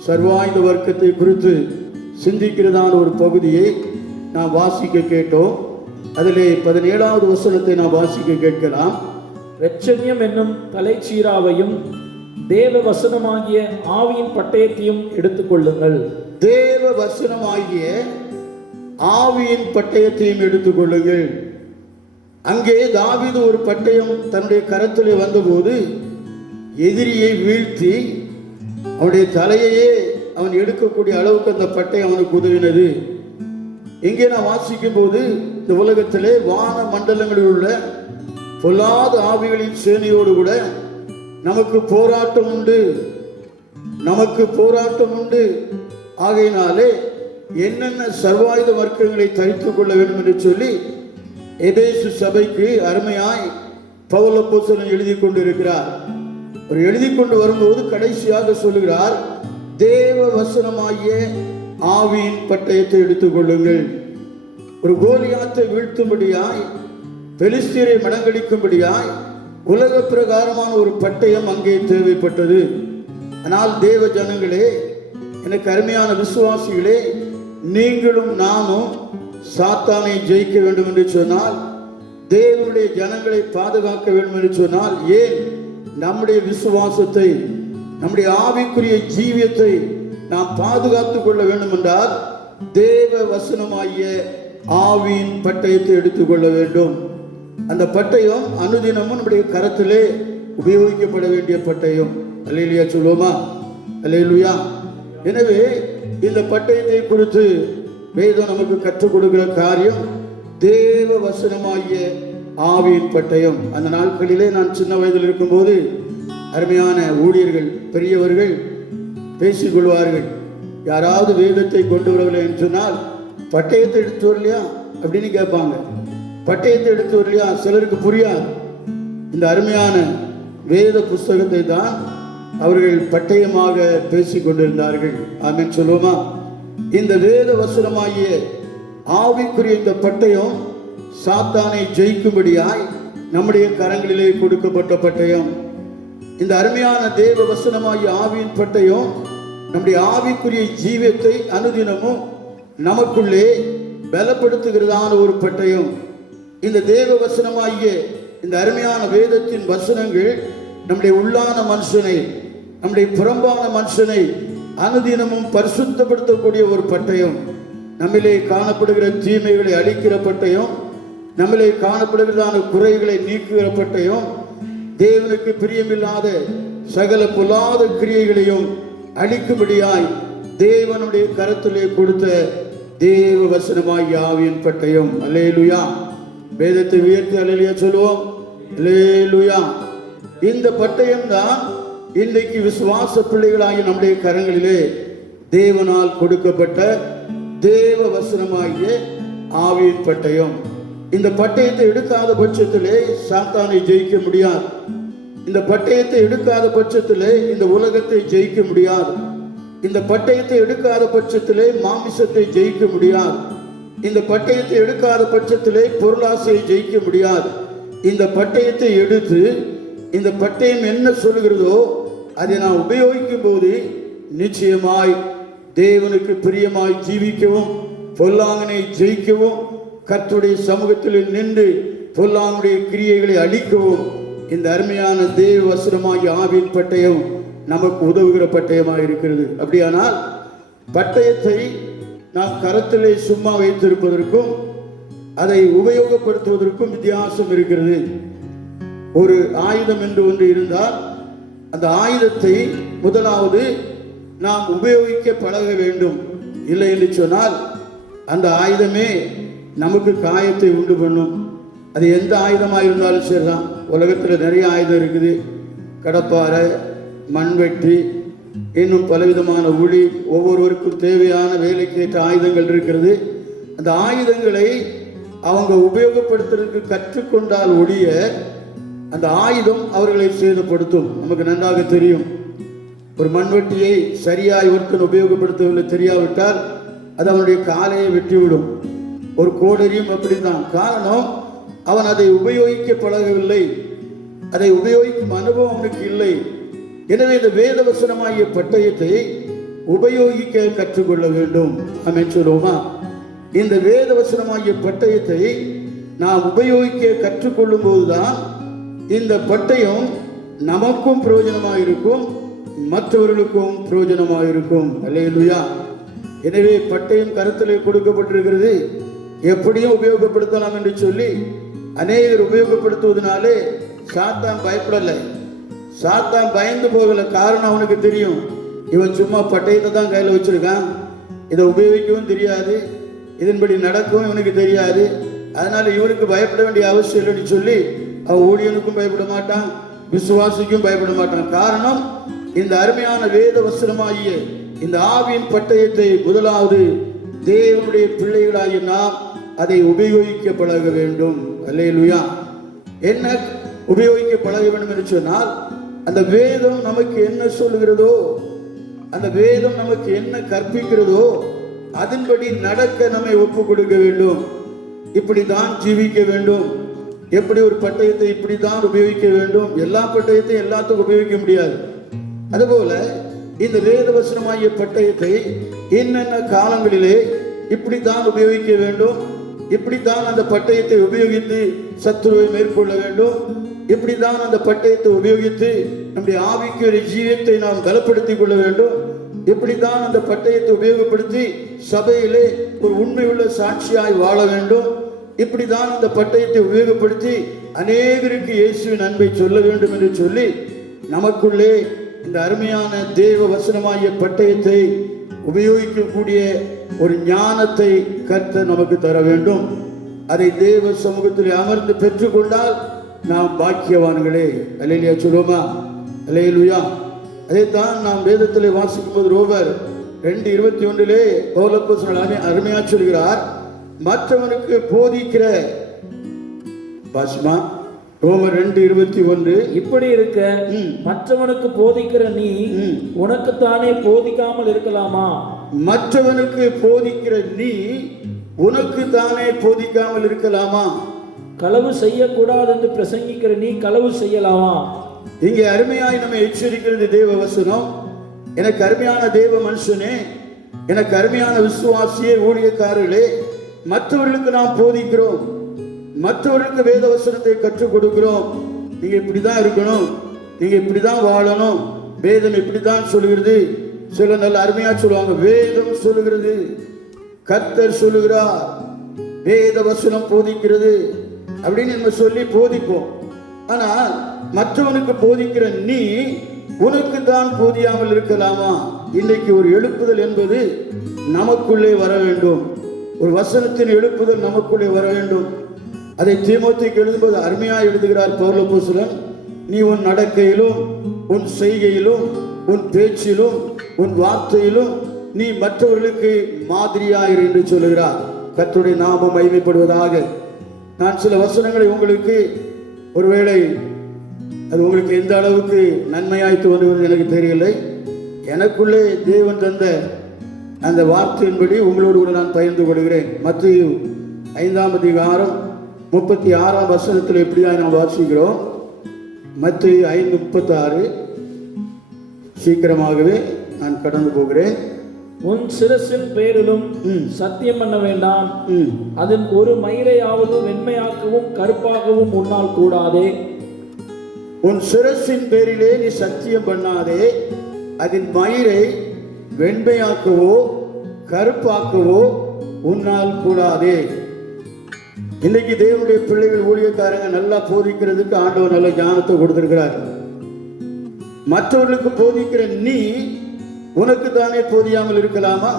சர்வாயுத வர்க்கத்தை குறித்து சிந்திக்கிறதான ஒரு பகுதியை நாம் வாசிக்க கேட்டோம். அதிலே 17வது வசனத்தை நாம் வாசிக்க கேட்கலாம். இரட்சண்யம் என்னும் தலைச்சீராவையும் தேவ வசனமாகிய ஆவியின் பட்டயத்தையும் எடுத்துக்கொள்ளுங்கள். தேவ வசனமாகிய ஆவியின் பட்டயத்தையும் எடுத்துக்கொள்ளுங்கள். அங்கே தாவீது ஒரு பட்டயம் தன்னுடைய கரத்திலே வந்தபோது எதிரியை வீழ்த்தி அவனுடைய தலையையே அவன் எடுக்கக்கூடிய அளவுக்கு அந்த பட்டயம் அவனுக்கு உதவினது. இங்கே நான் வாசிக்கும் போது, இந்த உலகத்திலே வான மண்டலங்களில் உள்ள பொல்லாத ஆவிகளின் சேனையோடு கூட நமக்கு போராட்டம் உண்டு, நமக்கு போராட்டம் உண்டு. ஆகையினாலே என்னென்ன சர்வாயுத வர்க்கங்களை தரித்துக் கொள்ள வேண்டும் என்று சொல்லி எபேசு சபைக்கு அருமையாய் பவுல் அப்போஸ்தலன் எழுதி கொண்டிருக்கிறார். அவர் எழுதி கொண்டு வரும்போது கடைசியாக சொல்லுகிறார், தேவ வசனமாகிய ஆவியின் பட்டயத்தை எடுத்துக் கொள்ளுங்கள். ஒரு கோலியாத்தை வீழ்த்தும்படியாய், பெலிஸ்தியரை மடங்கடிக்கும்படியாய் உலக பிரகாரமான ஒரு பட்டயம் அங்கே தேவைப்பட்டது. ஆனால் தேவ ஜனங்களே, எனக்கு அருமையான விசுவாசிகளே, நீங்களும் நானும் சாத்தானை ஜெயிக்க வேண்டும் என்று சொன்னால், தேவனுடைய ஜனங்களை பாதுகாக்க வேண்டும் என்று சொன்னால், ஏன் நம்முடைய விசுவாசத்தை, நம்முடைய ஆவிக்குரிய ஜீவியத்தை நாம் பாதுகாத்துக் கொள்ள வேண்டும் என்றால் தேவ வசனமாகிய ஆவியின் பட்டயத்தை எடுத்துக்கொள்ள வேண்டும். அந்த பட்டயம் அனுதினமும் நம்முடைய கரத்திலே உபயோகிக்கப்பட வேண்டிய பட்டயம். அல்லேலூயா சொல்லுவோமா? அல்லேலூயா. எனவே இந்த பட்டயத்தை குறித்து வேதம் நமக்கு கற்றுக் கொடுக்கிற காரியம் தேவ வசனமாகிய ஆவியின் பட்டயம். அந்த நாட்களிலே நான் சின்ன வயதில் இருக்கும்போது அருமையான ஊழியர்கள், பெரியவர்கள் பேசிக்கொள்வார்கள். யாராவது வேதத்தை கொண்டு வரவில்லை என்று சொன்னால் பட்டயத்தை எடுத்து வரலையா அப்படின்னு கேட்பாங்க. பட்டயத்தை எடுத்து வரலையா, சிலருக்கு புரியாது. இந்த அருமையான வேத புஸ்தகத்தை தான் அவர்கள் பட்டயமாக பேசிக் கொண்டிருந்தார்கள். ஆமென் சொல்லுவோமா? இந்த வேத வசனமாகிய ஆவிக்குரிய இந்த பட்டயம் சாத்தானை ஜெயிக்கும்படியாய் நம்முடைய கரங்களிலே கொடுக்கப்பட்ட பட்டயம். இந்த அருமையான தேவ வசனமாகிய ஆவியின் பட்டயம் நம்முடைய ஆவிக்குரிய ஜீவத்தை அனுதினமும் நமக்குள்ளே பலப்படுத்துகிறதான ஒரு பட்டயம். இந்த தேவ வசனமாகிய இந்த அருமையான வேதத்தின் வசனங்கள் நம்முடைய உள்ளான மனுஷனை, நம்முடைய புறம்பான மனுஷனை அனுதினமும் பரிசுத்தப்படுத்தக்கூடிய ஒரு பட்டயம். நம்மிலே காணப்படுகிற தீமைகளை அழிக்கிற பட்டயம், நம்மிலே காணப்படுகிறதான குறைகளை நீக்குகிற பட்டயம், தேவனுக்கு பிரியமில்லாத சகல பொல்லாத கிரியைகளையும் அழிக்கும்படியாய் தேவனுடைய கரத்திலே கொடுத்த தேவ வசனமாய் ஆவியின் பட்டயம். அல்லேலூயா! வேதத்தை உயர்த்தி அல்லேலூயா சொல்லுவோம். அல்லேலூயா! இந்த பட்டயம் தான் இன்றைக்கு விசுவாச பிள்ளைகளாகிய நம்முடைய கரங்களிலே தேவனால் கொடுக்கப்பட்ட தேவ வசனமாகிய ஆவியின் பட்டயம். இந்த பட்டயத்தை எடுக்காத பட்சத்திலே சாத்தானை ஜெயிக்க முடியாது. இந்த பட்டயத்தை எடுக்காத பட்சத்திலே இந்த உலகத்தை ஜெயிக்க முடியாது. இந்த பட்டயத்தை எடுக்காத பட்சத்திலே மாமிசத்தை ஜெயிக்க முடியாது. இந்த பட்டயத்தை எடுக்காத பட்சத்திலே பொருளாசையை ஜெயிக்க முடியாது. இந்த பட்டயத்தை எடுத்து இந்த பட்டயம் என்ன சொல்கிறதோ அதை நாம் உபயோகிக்கும் போது நிச்சயமாய் தேவனுக்கு பிரியமாய் ஜீவிக்கவும், பொல்லாங்கனை ஜெயிக்கவும், கர்த்தருடைய சமூகத்தில் நின்று பொல்லாங்குடைய கிரியைகளை அழிக்கவும் இந்த அருமையான தேவ வசனமாகிய ஆவியின் பட்டயம் நமக்கு உதவுகிற பட்டயமாக இருக்கிறது. அப்படியானால் பட்டயத்தை நாம் கரத்திலே சும்மா வைத்திருப்பதற்கும் அதை உபயோகப்படுத்துவதற்கும் வித்தியாசம் இருக்கிறது. ஒரு ஆயுதம் என்று ஒன்று இருந்தால் அந்த ஆயுதத்தை முதலாவது நாம் உபயோகிக்க பழக வேண்டும். இல்லை என்று சொன்னால் அந்த ஆயுதமே நமக்கு காயத்தை உண்டு பண்ணும். அது எந்த ஆயுதமாக இருந்தாலும் சரிதான். உலகத்தில் நிறைய ஆயுதம் இருக்குது. கடப்பாறை, மண்வெட்டி, இன்னும் பலவிதமான உளி, ஒவ்வொருவருக்கும் தேவையான வேலைக்கேற்ற ஆயுதங்கள் இருக்கிறது. அந்த ஆயுதங்களை அவங்க உபயோகப்படுத்துறதுக்கு கற்றுக்கொண்டால் ஒழிய அந்த ஆயுதம் அவர்களை சேதப்படுத்தும். நமக்கு நன்றாக தெரியும். ஒரு மண்வெட்டியை சரியாய் ஒருத்தன் உபயோகப்படுத்தவில்லை தெரியாவிட்டால் அது அவனுடைய காலையை வெட்டிவிடும். ஒரு கோடரியும் அப்படித்தான். காரணம், அவன் அதை உபயோகிக்க பழகவில்லை, அதை உபயோகிக்கும் அனுபவம் அவனுக்கு இல்லை. எனவே இந்த வேத வசனமாகிய பட்டயத்தை உபயோகிக்க கற்றுக்கொள்ள வேண்டும். ஆமென் சொல்லுவோமா? இந்த வேத வசனமாகிய பட்டயத்தை நாம் உபயோகிக்க கற்றுக்கொள்ளும் போதுதான் இந்த பட்டயம் நமக்கும் பிரயோஜனமாக இருக்கும், மற்றவர்களுக்கும் பிரயோஜனமாக இருக்கும். அல்லேலூயா! எனவே பட்டயம் கருத்திலே கொடுக்கப்பட்டிருக்கிறது. எப்படியும் உபயோகப்படுத்தலாம் என்று சொல்லி அநேகர் உபயோகப்படுத்துவதனாலே சாத்தான் பயப்படலை, சாத்தான் பயந்து போகல. காரணம், அவனுக்கு தெரியும் இவன் சும்மா பட்டயத்தை தான் கையில் வச்சிருக்கான், இதை உபயோகிக்கவும் தெரியாது, இதன்படி நடக்கவும் இவனுக்கு தெரியாது, அதனால இவனுக்கு பயப்பட வேண்டிய அவசியம் இல்லைன்னு சொல்லி அவன் ஊழியனுக்கும் பயப்பட மாட்டான், விசுவாசிக்கும் பயப்பட மாட்டான். காரணம், இந்த அருமையான வேத வசனமாகிய இந்த ஆவியின் பட்டயத்தை முதலாவது தேவனுடைய பிள்ளைகளாகிய நாம் அதை உபயோகிக்க பழக வேண்டும். அல்லேலூயா! என்ன உபயோகிக்க பழக வேண்டும் என்று சொன்னால், அந்த வேதம் நமக்கு என்ன சொல்லுகிறதோ, அந்த வேதம் நமக்கு என்ன கற்பிக்கிறதோ அதன்படி நடக்க நம்மை ஒப்பு கொடுக்க வேண்டும். இப்படித்தான் ஜீவிக்க வேண்டும். எப்படி ஒரு பட்டயத்தை இப்படித்தான் உபயோகிக்க வேண்டும். எல்லா பட்டயத்தையும் எல்லாத்துக்கும் உபயோகிக்க முடியாது. அதுபோல இந்த வேத வசனமாகிய பட்டயத்தை என்னென்ன காலங்களிலே இப்படித்தான் உபயோகிக்க வேண்டும், இப்படித்தான் அந்த பட்டயத்தை உபயோகித்து சத்துருவை மேற்கொள்ள வேண்டும், இப்படித்தான் அந்த பட்டயத்தை உபயோகித்து நம்முடைய ஆவிக்குரிய ஜீவத்தை நாம் பலப்படுத்திக் கொள்ள வேண்டும், இப்படித்தான் அந்த பட்டயத்தை உபயோகப்படுத்தி சபையிலே ஒரு உண்மையுள்ள சாட்சியாய் வாழ வேண்டும், இப்படித்தான் அந்த பட்டயத்தை உபயோகப்படுத்தி அநேகருக்கு இயேசுவின் அன்பை சொல்ல வேண்டும் என்று சொல்லி நமக்குள்ளே இந்த அருமையான தேவ வசனமாகிய பட்டயத்தை உபயோகிக்கக்கூடிய ஒரு ஞானத்தை கர்த்தர் நமக்கு தர வேண்டும். அதை தேவ சமூகத்தில் அமர்ந்து பெற்றுக்கொண்டால் நாம் பாக்கியவான்களே. அல்லேலூயா சொல்லுவோமா? அல்லேலூயா! அதைத்தான் நாம் வேதத்தில் வாசிக்கும் போது ரோமர் 2:21 பவுல் அப்போஸ்தலன் அருமையா சொல்கிறார், மற்றவனுக்கு போதிக்கிற பாஸ்மா. ரோமர் 2:21. இப்படி இருக்க மற்றவனுக்கு போதிக்கிற நீ உனக்குத்தானே போதிக்காமல் இருக்கலாமா? மற்றவனுக்கு போதிக்கிற நீ உனக்கு தானே போதிக்காமல் இருக்கலாமா? களவு செய்யக்கூடாது என்று பிரசங்கிக்கிற நீ களவு செய்யலாமா? இங்கே அருமையாய் நம்ம எச்சரிக்கிறது தேவ வசனம். எனக்கு அருமையான தேவ மனுஷனே, எனக்கு அருமையான விசுவாசியே, ஊழியக்காரர்களே, மற்றவர்களுக்கு நாம் போதிக்கிறோம், மற்றவர்களுக்கு வேத வசனத்தை கற்றுக் கொடுக்கிறோம். நீங்க இப்படிதான் இருக்கணும், நீங்க இப்படிதான் வாழணும், வேதம் இப்படிதான் சொல்லுகிறது. சில நல்ல அருமையா சொல்லுவாங்க, வேதம் சொல்லுகிறது, கர்த்தர் சொல்லுகிறார், வேத வசனம் போதிக்கிறது அப்படின்னு நம்ம சொல்லி போதிப்போம். ஆனால் மற்றவனுக்கு போதிக்கிற நீ உனக்கு தான் போதியாமல் இருக்கலாமா? இன்னைக்கு ஒரு எழுப்புதல் என்பது நமக்குள்ளே வர வேண்டும். ஒரு வசனத்தின் எழுப்புதல் நமக்குள்ளே வர வேண்டும். அதை தீமோத்தேயுக்கு எழுதும்போது அருமையா எழுதுகிறார் பவுல் அப்போஸ்தலன், நீ உன் நடக்கையிலும் உன் செய்கையிலும் உன் பேச்சிலும் உன் வார்த்தையிலும் நீ மற்றவர்களுக்கு மாதிரியாயிரு என்று சொல்லுகிறார். கர்த்தருடைய நாமம் மகிமைப்படுவதாக. நான் சில வசனங்களை உங்களுக்கு, ஒருவேளை அது உங்களுக்கு எந்த அளவுக்கு நன்மையாய் தோன்றுவது எனக்கு தெரியலை. எனக்குள்ளே தேவன் தந்த அந்த வார்த்தையின்படி உங்களோடு கூட நான் பகிர்ந்து கொள்கிறேன். மத்தேயு 5:36 எப்படியாய் நாம் வாசிக்கிறோம்? மத்தேயு 5:36. சீக்கிரமாகவே நான் கடந்து போகிறேன். உன் சிரசின் பேரிலும் சத்தியம் பண்ண வேண்டாம், அதன் ஒரு மயிரையாவது வெண்மையாக்கவும் கருப்பாகவும் உன்னால் கூடாதே. உன் சிரசின் பேரிலே நீ சத்தியம் பண்ணாதே, அதன் மயிரை வெண்மையாக்கவோ கருப்பாக்கவோ உன்னால் கூடாதே. இன்னைக்கு தேவனுடைய பிள்ளைகள், ஊழியக்காரங்க நல்லா போதிக்கிறதுக்கு ஆண்டவர் நல்ல ஞானத்தை கொடுத்திருக்கிறார். மற்றவர்களுக்கு போதிக்கிற நீ உனக்கு தானே போதியாமல் இருக்கலாமா?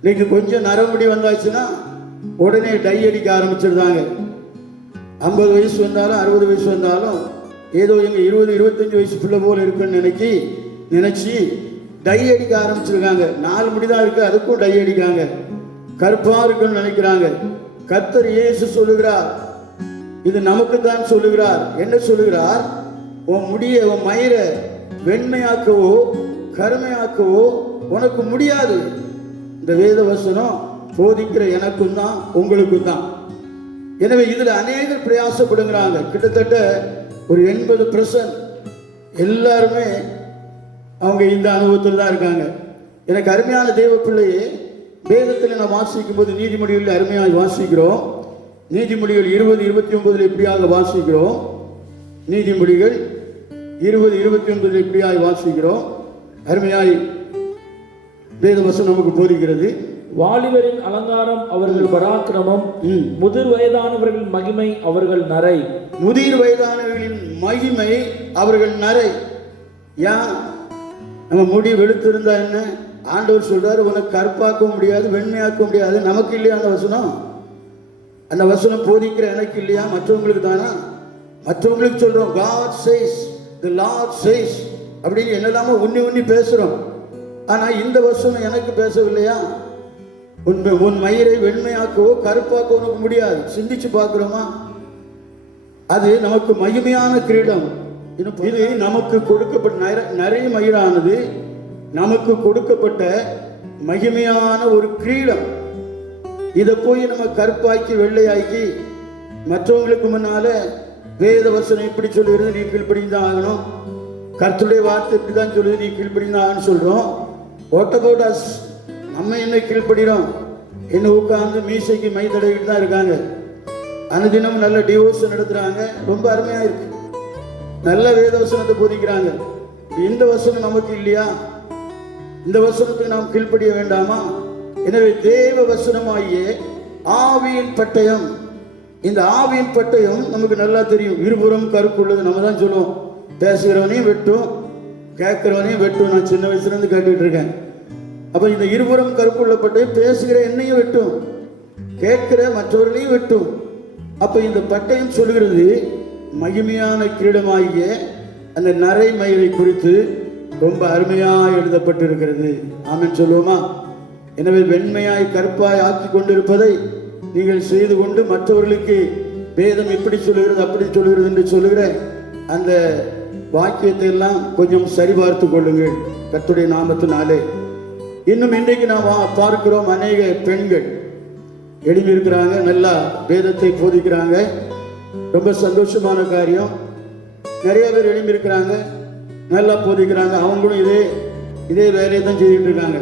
இன்னைக்கு கொஞ்சம் நரம்படி வந்தாச்சுன்னா உடனே டை அடிக்க ஆரம்பிச்சிருந்தாங்க. 50 வயசு வந்தாலும் 60 வயசு வந்தாலும் ஏதோ எங்க 20-25 வயசு பிள்ளை போல இருக்குன்னு நினைச்சு டை அடிக்க ஆரம்பிச்சிருக்காங்க. 4 முடிதான் இருக்கு, அதுக்கும் டை அடிக்காங்க. கருப்பா இருக்குன்னு நினைக்கிறாங்க. கர்த்தர் இயேசு சொல்லுகிறார், இது நமக்கு தான் சொல்லுகிறார். என்ன சொல்லுகிறார்? உன் முடிய, உன் மயிரை வெண்மையாக்கவோ கருமையாக்கவோ உனக்கு முடியாது. இந்த வேத வசனம் போதிக்கிற எனக்கும் தான் உங்களுக்கும் தான். எனவே இதுல அநேகர் பிரயாசப்படுகிறாங்க. கிட்டத்தட்ட ஒரு 80% எல்லாருமே அவங்க இந்த அனுபவத்தில் தான் இருக்காங்க. எனக்கு அருமையான தேவ பிள்ளையே, வேதத்தில் நான் வாசிக்கும் போது நீதிமொழிகளில் அருமையாக வாசிக்கிறோம். நீதிமொழிகள் 20:29 எப்படியாக வாசிக்கிறோம்? நீதிமொழிகள் 20:29 எப்படியாக வாசிக்கிறோம்? அருமையாய் வேத வசனம் நமக்கு போதிக்கிறது. வாலிபரின் அலங்காரம் அவர்கள் பராக்கிரமம், முதிர் வயதானவர்களின் மகிமை அவர்கள் நரை. முதிர் வயதானவர்களின் மகிமை அவர்கள் நரை. ஏன்? நம்ம முடி வெளுத்திருந்தா என்ன? ஆண்டவர் சொல்றாரு, உனக்கு கருப்பாக்க முடியாது, வெண்மையாக்க முடியாது. நமக்கு இல்லையா அந்த வசனம்? அந்த வசனம் போதிக்கிற எனக்கு இல்லையா? மற்றவங்களுக்கு தானா? மற்றவங்களுக்கு சொல்றோம், God says, the Lord says அப்படின்னு என்னெல்லாமோ உன்னி பேசுறோம். ஆனா இந்த வசனம் எனக்கு பேசவில்லையா? உன் மயிரை வெண்மையாக்கவோ கருப்பாக்க உனக்கு முடியாது. சிந்திச்சு பார்க்கிறோமா? அது நமக்கு மகிமையான கிரீடம். இது நமக்கு கொடுக்கப்பட்ட நிறைய மயிரானது நமக்கு கொடுக்கப்பட்ட மகிமையான ஒரு கிரீடம். இதை போய் நம்ம கருப்பாக்கி வெள்ளையாக்கி மற்றவங்களுக்கு முன்னால வேத வசனம் இப்படி சொல்லுகிறது, நீ கீழ்ப்படிந்தான் ஆகணும், கர்த்தருடைய வார்த்தை இப்படிதான் சொல்லுது, நீ கீழ்ப்படிந்தான் ஆகணும்னு சொல்றோம். What about us? நம்ம என்ன கீழ்ப்படுகிறோம்? என்ன உட்கார்ந்து மீசைக்கு மை தடவிட்டு தான் இருக்காங்க. அனுதினம் நல்ல டிவோர்ஸ் நடத்துறாங்க, ரொம்ப அருமையா இருக்கு, நல்ல வேத வசனத்தை போதிக்கிறாங்க. இந்த வசனம் நமக்கு இல்லையா? இந்த வசனத்துக்கு நாம் கீழ்ப்படிய வேண்டாமா? எனவே தேவ வசனமாகிய ஆவியின் பட்டயம், இந்த ஆவியின் பட்டயம் நமக்கு நல்லா தெரியும். இருபுறம் கருக்குள்ளது. நம்ம தான் சொல்லுவோம், பேசுகிறவனையும் வெட்டும் கேட்கிறவனையும் வெட்டும். நான் சின்ன வயசுல இருந்து கேட்டுட்டு இருக்கேன். அப்ப இந்த இருபுறம் கருப்புள்ள பட்டயம் பேசுகிற என்னையும் வெட்டும், கேட்கிற மற்றவர்களையும் வெட்டும். அப்ப இந்த பட்டயம் சொல்கிறது மகிமையான கிரீடமாகிய அந்த நரை மயிரை குறித்து ரொம்ப அருமையாய் எழுதப்பட்டிருக்கிறது. ஆமென் சொல்லுவோமா? எனவே வெண்மையாய் கருப்பாய் ஆக்கி கொண்டிருப்பதை நீங்கள் செய்து கொண்டு மற்றவர்களுக்கு வேதம் இப்படி சொல்லுகிறது அப்படி சொல்லுகிறது என்று சொல்லுகிற அந்த வாக்கியத்தை எல்லாம் கொஞ்சம் சரிபார்த்து கொள்ளுங்கள் கர்த்தருடைய நாமத்தினாலே. இன்னும் இன்றைக்கு நாம் பார்க்கிறோம், அநேக பெண்கள் எழுதி இருக்கிறாங்க, நல்லா வேதத்தை போதிக்கிறாங்க, ரொம்ப சந்தோஷமான காரியம். நிறைய பேர் எழுதி இருக்கிறாங்க, நல்லா போதிக்கிறாங்க, அவங்களும் இதே வேலையை தான் செய்துட்டு இருக்காங்க.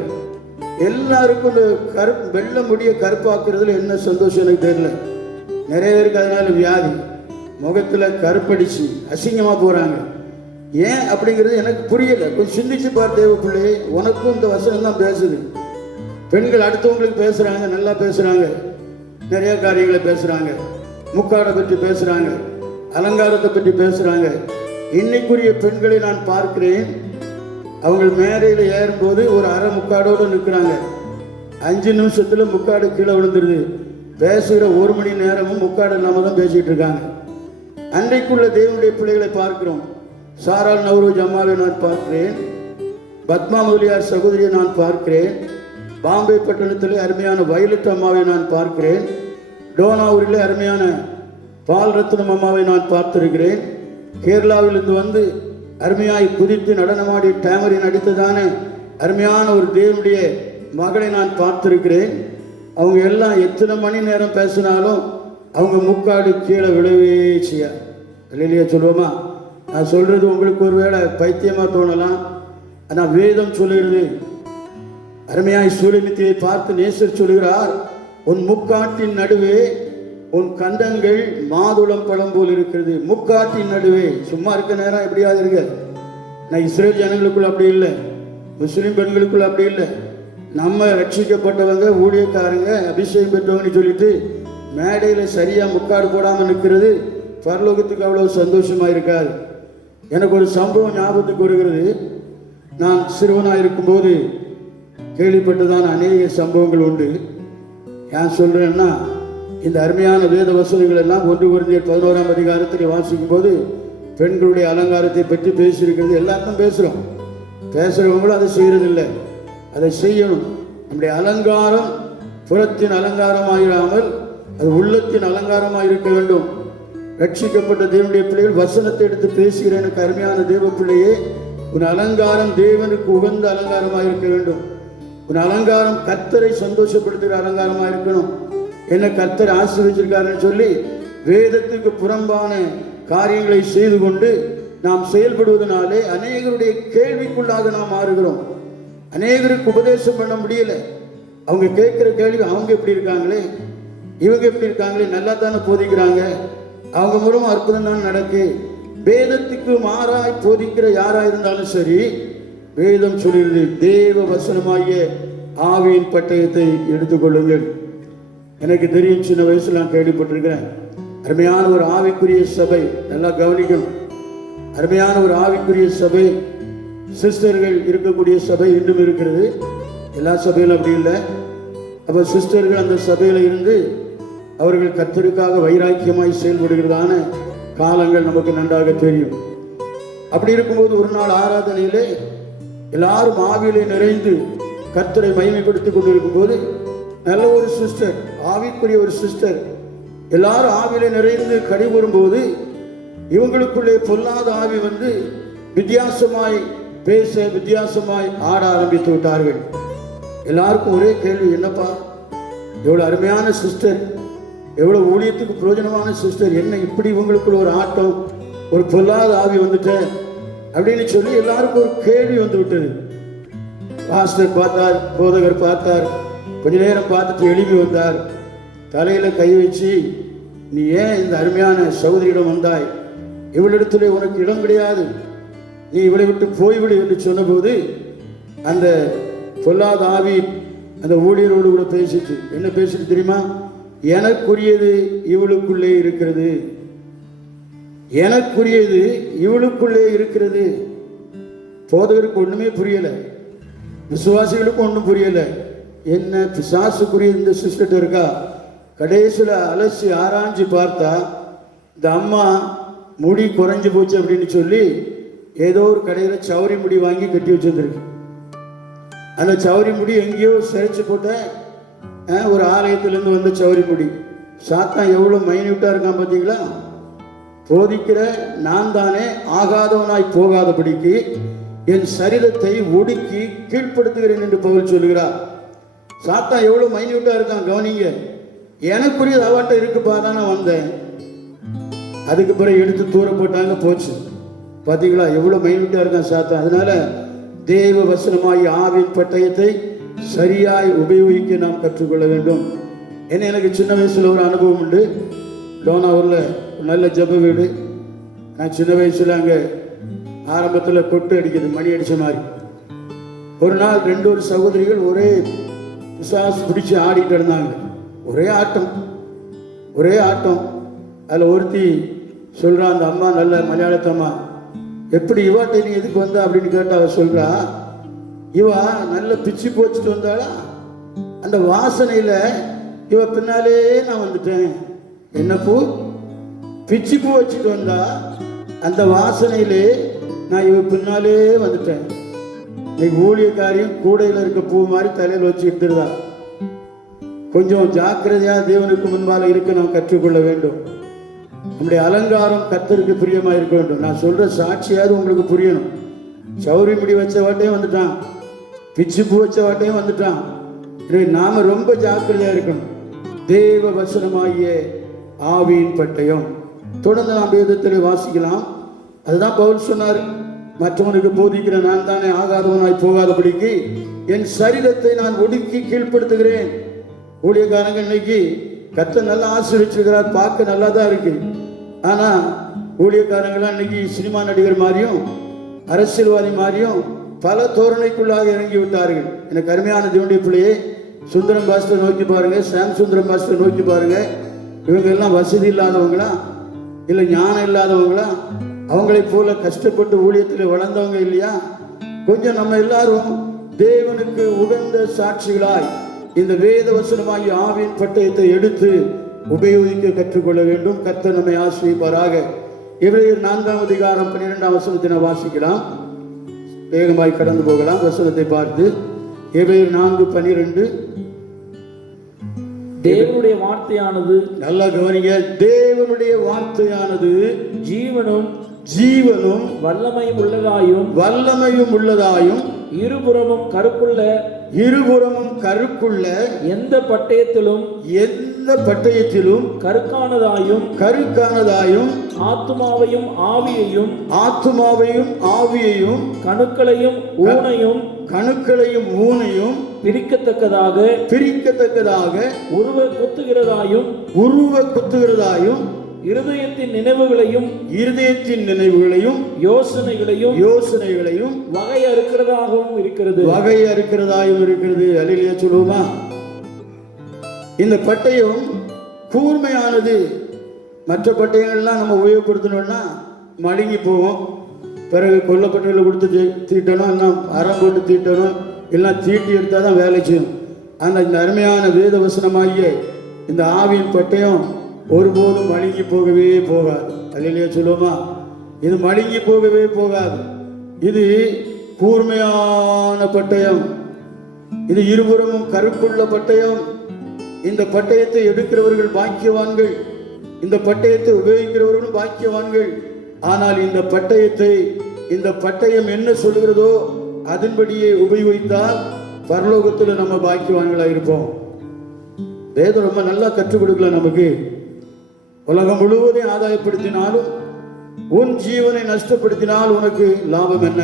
எல்லாருக்கும் இந்த வெள்ளை முடிய கருப்பாக்குறதுல என்ன சந்தோஷம் எனக்கு தெரியல. நிறைய பேருக்கு அதனால வியாதி, முகத்தில் கருப்படிச்சு அசிங்கமாக போகிறாங்க. ஏன் அப்படிங்கிறது எனக்கு புரியலை. கொஞ்சம் சிந்திச்சு பார் தேவ பிள்ளையே, உனக்கும் இந்த வசனம் தான் பேசுது. பெண்கள் அடுத்தவங்களுக்கு பேசுகிறாங்க, நல்லா பேசுகிறாங்க, நிறைய காரியங்களை பேசுகிறாங்க, முக்காடை பற்றி பேசுகிறாங்க, அலங்காரத்தை பற்றி பேசுகிறாங்க. இன்னைக்குரிய பெண்களை நான் பார்க்கிறேன், அவங்க மேடையில் ஏறும்போது ஒரு அரை முக்காடோடு நிற்கிறாங்க. 5 நிமிஷத்தில் முக்காடு கீழே விழுந்துருது. பேசுகிற 1 மணி நேரமும் முக்காடு இல்லாமல் தான் பேசிகிட்டு இருக்காங்க. அன்றைக்குள்ள தேவனுடைய பிள்ளைகளை பார்க்கிறோம். சாரால் நவ்ரோஜ் அம்மாவை நான் பார்க்கிறேன், பத்மா முதலியார் சகோதரியை நான் பார்க்கிறேன், பாம்பே பட்டணத்திலே அருமையான வயலட் அம்மாவை நான் பார்க்கிறேன், டோனாவூரிலே அருமையான பால் ரத்னம் அம்மாவை நான் பார்த்திருக்கிறேன், கேரளாவிலிருந்து வந்து அருமையாய் குதித்து நடனமாடி டேமரின் அடித்ததான அருமையான ஒரு தேவனுடைய மகளை நான் பார்த்திருக்கிறேன். அவங்க எல்லாம் எத்தனை மணி நேரம் பேசினாலும் அவங்க முக்காடு கீழே விழவே செய்யா. இல்லையா சொல்லுவோமா? நான் சொல்றது உங்களுக்கு ஒருவேளை பைத்தியமாக தோணலாம். ஆனால் வேதம் சொல்லுகிறது, அருமையாய் சூலமித்தியை பார்த்து நேசர் சொல்கிறார், உன் முக்காட்டின் நடுவே உன் கண்டங்கள் மாதுளம் பழம் போல் இருக்கிறது. முக்காட்டின் நடுவே. சும்மா இருக்க நேரம் எப்படியாவது இருக்க. நான் இஸ்ரேல் ஜனங்களுக்குள்ள அப்படி இல்லை, முஸ்லீம் பெண்களுக்குள்ள அப்படி இல்லை. நம்ம ரட்சிக்கப்பட்டவங்க, ஊழியக்காரங்க, அபிஷேகம் பெற்றவங்கன்னு சொல்லிட்டு மேடையில் சரியாக முக்காடு போடாமல் நிற்கிறது பரலோகத்துக்கு அவ்வளோ சந்தோஷமாக இருக்காது. எனக்கு ஒரு சம்பவம் ஞாபகத்துக்கு வருகிறது. நான் சிறுவனாக இருக்கும்போது கேள்விப்பட்டதான அநேக சம்பவங்கள் உண்டு. ஏன் சொல்கிறேன்னா, இந்த அருமையான வேத வசனங்கள் எல்லாம் 1 கொரிந்தியர் 11ஆம் அதிகாரத்தில் வாசிக்கும் போது பெண்களுடைய அலங்காரத்தை பற்றி பேசியிருக்கிறது. எல்லாருக்கும் பேசுகிறோம், பேசுகிறவங்களும் அதை செய்கிறதில்லை. அதை செய்யணும். நம்முடைய அலங்காரம் புறத்தின் அலங்காரமாயிராமல் அது உள்ளத்தின் அலங்காரமாக இருக்க வேண்டும். ரட்சிக்கப்பட்ட தேவனுடைய பிள்ளைகள் வசனத்தை எடுத்து பேசுகிற எனக்கு அருமையான தேவ பிள்ளையே, உன் அலங்காரம் தேவனுக்கு உகந்த அலங்காரமாக இருக்க வேண்டும். உன் அலங்காரம் கர்த்தரை சந்தோஷப்படுத்துகிற அலங்காரமாக இருக்கணும். என்ன கர்த்தர் ஆசீர்வதிச்சிருக்காருன்னு சொல்லி வேதத்துக்கு புறம்பான காரியங்களை செய்து கொண்டு நாம் செயல்படுவதனாலே அநேகருடைய கேள்விக்குள்ளாக நாம் மாறுகிறோம். அநேகருக்கு உபதேசம் பண்ண முடியல. அவங்க கேட்குற கேள்வி, அவங்க எப்படி இருக்காங்களே, இவங்க எப்படி இருக்காங்களே, நல்லா தானே போதிக்கிறாங்க, அவங்க மூலம் அற்புதம் தான் நடக்கு. வேதத்துக்கு மாறாய் போதிக்கிற யாராக இருந்தாலும் சரி, வேதம் சொல்கிறது, தேவ வசனமாகிய ஆவியின் பட்டயத்தை எடுத்துக்கொள்ளுங்கள். எனக்கு தெரியும், சின்ன வயசுல நான் கேள்விப்பட்டிருக்கிறேன். அருமையான ஒரு ஆவிக்குரிய சபை, நல்லா கவனிக்கணும், அருமையான ஒரு ஆவிக்குரிய சபை, சிஸ்டர்கள் இருக்கக்கூடிய சபை இன்னும் இருக்கிறது. எல்லா சபையிலும் அப்படி இல்லை. அப்போ சிஸ்டர்கள் அந்த சபையில் இருந்து அவர்கள் கர்த்தருக்காக வைராக்கியமாய் செயல்படுகிறதான காலங்கள் நமக்கு நன்றாக தெரியும். அப்படி இருக்கும்போது ஒரு நாள் ஆராதனையிலே எல்லாரும் ஆவியிலே நிறைந்து கர்த்தரை மகிமைப்படுத்தி கொண்டிருக்கும் போது நல்ல ஒரு சிஸ்டர், ஆவிக்குரிய ஒரு சிஸ்டர், எல்லாரும் ஆவியிலே நிறைந்து கடிபடும்போது இவங்களுக்குள்ளே பொல்லாத ஆவி வந்து வித்தியாசமாய் பேச, வித்தியாசமாய் ஆட ஆரம்பித்து விட்டார்கள். எல்லாருக்கும் ஒரே கேள்வி, என்னப்பா எவ்வளோ அருமையான சிஸ்டர், எவ்வளோ ஊழியத்துக்கு பிரயோஜனமான சிஸ்டர், என்ன இப்படி இவங்களுக்குள்ள ஒரு ஆட்டம், ஒரு பொல்லாத ஆவி வந்துட்டேன் அப்படின்னு சொல்லி எல்லாருக்கும் ஒரு கேள்வி வந்து விட்டது. பாஸ்டர் பார்த்தார், போதகர் பார்த்தார், கொஞ்ச நேரம் பார்த்துட்டு எழுப்பி வந்தார். தலையில் கை வச்சு, நீ ஏன் இந்த அருமையான சகோதரியிடம் வந்தாய், இவளிடத்திலே உனக்கு இடம் கிடையாது, நீ இவளை விட்டு போய்விடு என்று சொன்னபோது அந்த பொல்லாத ஆவி அந்த ஊழியரோடு கூட பேசிச்சு. என்ன பேசிட்டு தெரியுமா? எனக்குரியது இவளுக்குள்ளே இருக்கிறது, எனக்குரியது இவளுக்குள்ளே இருக்கிறது. போதகருக்கு ஒண்ணுமே புரியல, விசுவாசிகளுக்கும் ஒன்றும் புரியல. என்ன பிசாசுக்குரிய இந்த சிஸ்டர் இருக்கா? கடைசியில் அலசி ஆராய்ஞ்சு பார்த்தா இந்த அம்மா முடி குறைஞ்சு போச்சு அப்படின்னு சொல்லி ஏதோ ஒரு கடையில் சௌரி முடி வாங்கி கட்டி வச்சிருந்துருக்கு. அந்த சௌரி முடி எங்கேயோ சிறைச்சு போட்ட ஒரு ஆலயத்திலேருந்து வந்த சௌரி முடி. சாத்தான் எவ்வளோ மைன்யூட்டாக இருக்கான் பார்த்தீங்களா? போதிக்கிற நான் தானே ஆகாதவனாய் போகாதபடிக்கு என் சரீரத்தை ஒடுக்கி கீழ்ப்படுத்துகிறேன் என்று பவுல் சொல்லுகிறார். சாத்தான் எவ்வளோ மைன்யூட்டாக இருக்கான் கவனிங்க. எனக்குரிய அவாட்ட இருக்குப்பா தான் நான் வந்தேன். அதுக்கு பிறகு எடுத்து தூர போட்டாங்க, போச்சு. பார்த்தீங்களா எவ்வளோ மைன்யூட்டாக இருக்கான் சாத்தான். அதனால தேவ வசனமாய் ஆவின் பட்டயத்தை சரியாய் உபயோகிக்க நாம் கற்றுக்கொள்ள வேண்டும். ஏன்னா எனக்கு சின்ன வயசில் ஒரு அனுபவம் உண்டு. டோனாவூரில் ஒரு நல்ல ஜப வீடு. நான் சின்ன வயசில் அங்கே ஆரம்பத்தில் கொட்டு அடிக்குது, மணி அடித்த மாதிரி. ஒரு நாள் ஒரு சகோதரிகள் ஒரே பிசாசு பிடிச்சி ஆடிட்டு இருந்தாங்க. ஒரே ஆட்டம். அதில் ஒருத்தி சொல்கிறா, அந்த அம்மா நல்ல மலையாளத்தம்மா, எப்படி இவாட்ட நீ எதுக்கு வந்தா அப்படின்னு கேட்டா அவ சொல்கிறா, இவா நல்ல பிச்சு போச்சுட்டு வந்தாளா, அந்த வாசனையில் இவ பின்னாலே நான் வந்துட்டேன். என்ன பூ? பிச்சு பூ வச்சுட்டு வந்தா, அந்த வாசனையிலே நான் இவ பின்னாலே வந்துட்டேன். இன்னைக்கு ஊழியக்காரியும் கூடையில் இருக்க பூ மாதிரி தலையில் வச்சு எடுத்துருதா. கொஞ்சம் ஜாக்கிரதையா தேவனுக்கு முன்பால் இருக்க நாம் கற்றுக்கொள்ள வேண்டும். நம்முடைய அலங்காரம் கர்த்தருக்கு பிரியமா இருக்க வேண்டும். நான் சொல்ற சாட்சியாவது உங்களுக்கு புரியணும். சௌரி முடி வச்ச வாட்டையும் வந்துட்டான், பிச்சு பூ வச்ச வாட்டையும் வந்துட்டான். எனவே நாம ரொம்ப ஜாக்கிரதையா இருக்கணும். தேவ வசனமாகிய ஆவியின் பட்டயம். தொடர்ந்து நாம் வேதத்தில் வாசிக்கலாம். அதுதான் பவுல் சொன்னார், மற்றவனுக்கு போதிக்கிற நான் தானே ஆகாதவனாய் போகாதபடிக்கு என் சரீரத்தை நான் ஒடுக்கி கீழ்ப்படுத்துகிறேன். ஊழியக்காரங்க இன்னைக்கு கர்த்தர் நல்லா ஆசீர்வதிச்சிருக்கிறார், பார்க்க நல்லா தான் இருக்கு. ஆனா ஊழியக்காரங்களாம் இன்னைக்கு சினிமா நடிகர் மாதிரியும் அரசியல்வாதி மாதிரியும் பல தோரணைக்குள்ளாக இறங்கி விட்டார்கள். எனக்கு அருமையான தேவனுடைய பிள்ளையே, சுந்தரம் பாஸ்டர் நோக்கி பாருங்க, சாம் சுந்தரம் பாஸ்டர் நோக்கி பாருங்க. இவங்க எல்லாம் வசதி இல்லாதவங்களா இல்லை ஞானம் இல்லாதவங்களா? அவங்களை போல கஷ்டப்பட்டு ஊழியத்தில் வளர்ந்தவங்க இல்லையா? கொஞ்சம் நம்ம எல்லாரும் தேவனுக்கு உகந்த சாட்சிகளாய் இந்த வேத வசனமாகி ஆவியின் பட்டயத்தை எடுத்து உபயோகிக்க கற்றுக்கொள்ள வேண்டும். கர்த்தர் நம்மை ஆசீர்வதிப்பாராக. எபிரேயர் 4ஆம் அதிகாரம் 12ஆம் வசனத்தினை வாசிக்கலாம். வேகமாய் கடந்து போகலாம் வசனத்தை பார்த்து. எபிரேயர் 4:12. தேவனுடைய வார்த்தையானது, நல்லா கவனிங்க, தேவனுடைய வார்த்தையானது ஜீவனும் வல்லமையும் உள்ளதாயும் இருபுறமும் கருக்குள்ள எந்த பட்டயத்திலும் கருக்கானதாயும் ஆத்துமாவையும் ஆவியையும் கணுக்களையும் ஊனையும் பிரிக்கத்தக்கதாக உருவ குத்துகிறதாயும் இருதயத்தின் நினைவுகளையும் யோசனைகளையும் வகை அறுக்கிறதாகவும் இருக்கிறது. அல்லேலூயா சொல்லுவோமா? இந்த பட்டயம் கூர்மையானது. மற்ற பட்டயங்கள்லாம் நம்ம உபயோகப்படுத்தணும்னா மழுங்கி போவோம். பிறகு கொல்லப்பட்டவர்களை கொடுத்து தீட்டணும், எல்லாம் அறம் போட்டு தீட்டணும், எல்லாம் தீட்டி எடுத்தால் தான் வேலை செய்யும். ஆனால் இந்த அருமையான வேத வசனமாகிய இந்த ஆவியின் பட்டயம் ஒருபோதும் மழுங்கி போகவே போகாது. அல்லேலூயா சொல்லுவோமா? இது மழுங்கி போகவே போகாது. இது கூர்மையான பட்டயம். இது இருபுறமும் கருக்குள்ள பட்டயம். இந்த பட்டயத்தை எடுக்கிறவர்கள் பாக்கியவான்கள், இந்த பட்டயத்தை உபயோகிக்கிறவர்களும் பாக்கியவான்கள். ஆனால் இந்த பட்டயம் என்ன சொல்கிறதோ அதன்படியே உபயோகித்தால் பரலோகத்தில் நம்ம பாக்கியவான்களா இருப்போம். வேதம் ரொம்ப நல்லா கற்றுக் கொடுக்கல நமக்கு. உலகம் முழுவதையும் ஆதாயப்படுத்தினாலும் உன் ஜீவனை நஷ்டப்படுத்தினால் உனக்கு லாபம் என்ன?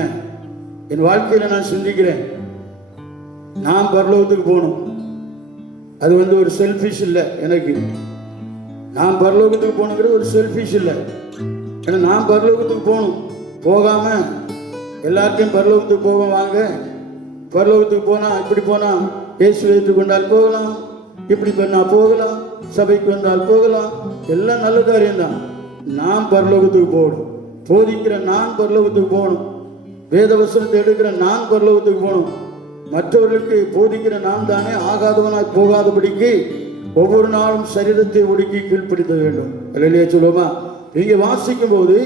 என் வாழ்க்கையில நான் சிந்திக்கிறேன், நான் பரலோகத்துக்கு போகணும். அது ஒரு செல்ஃபிஷ் இல்லை எனக்கு. நான் பரலோகத்துக்கு போகணுங்கிறது ஒரு செல்ஃபிஷ் இல்லை. ஏன்னா நான் பரலோகத்துக்கு போகணும். போகாம எல்லாத்தையும் பரலோகத்துக்கு போவோம் வாங்க, பரலோகத்துக்கு போனா இப்படி போனா இயேசுவை ஏற்றுக்கொண்டால் போகலாம், இப்படி பண்ணா போகலாம், சபைக்கு வந்தால் போகலாம், எல்லாம் நல்ல காரியம்தான். நான் பரலோகத்துக்கு போகணும். போதிக்கிற நான் பரலோகத்துக்கு போகணும். வேத வசனத்தை எடுக்கிற நான் பரலோகத்துக்கு போகணும். மற்றவர்களுக்கு போதிக்கிற நான் தானே ஆகாதவனாய் போகாதபடிக்கு ஒவ்வொரு நாளும் சரீரத்தை ஒடுக்கி கீழ்ப்படுத்த வேண்டும். அல்லேலூயா சொல்லுவோமா? இங்கே வாசிக்கும் போது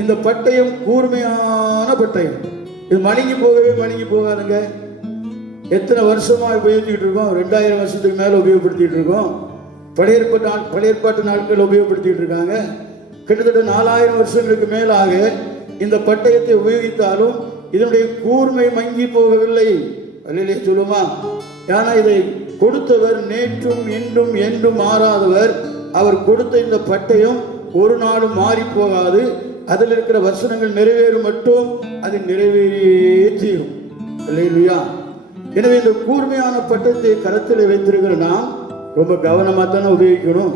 இந்த பட்டயம் கூர்மையான பட்டயம். இது மணிக்கு போகாதுங்க. எத்தனை வருஷமா உபயோகிச்சுட்டு இருக்கோம்? 2000 வருஷத்துக்கு மேல உபயோகப்படுத்திட்டு இருக்கோம். பழைய ஏற்பாட்டு நாட்கள் உபயோகப்படுத்திட்டு இருக்காங்க. கிட்டத்தட்ட 4000 வருஷங்களுக்கு மேலாக இந்த பட்டயத்தை உபயோகித்தாலும் இதனுடைய கூர்மை மங்கி போகவில்லை. அல்லேலூயா சொல்லுமா? ஏன்னா இதை கொடுத்தவர் நேற்றும் இன்றும் என்றும் மாறாதவர். அவர் கொடுத்த இந்த பட்டயம் ஒரு நாளும் மாறி போகாது. அதில் இருக்கிற வசனங்கள் நிறைவேறும் மட்டும் அது நிறைவேறியே தீரும். அல்லேலூயா. எனவே இந்த கூர்மையான பட்டயத்தை கரத்தில் வைத்திருக்கிற நாம் ரொம்ப கவனமாக தானே உபயோகிக்கணும்.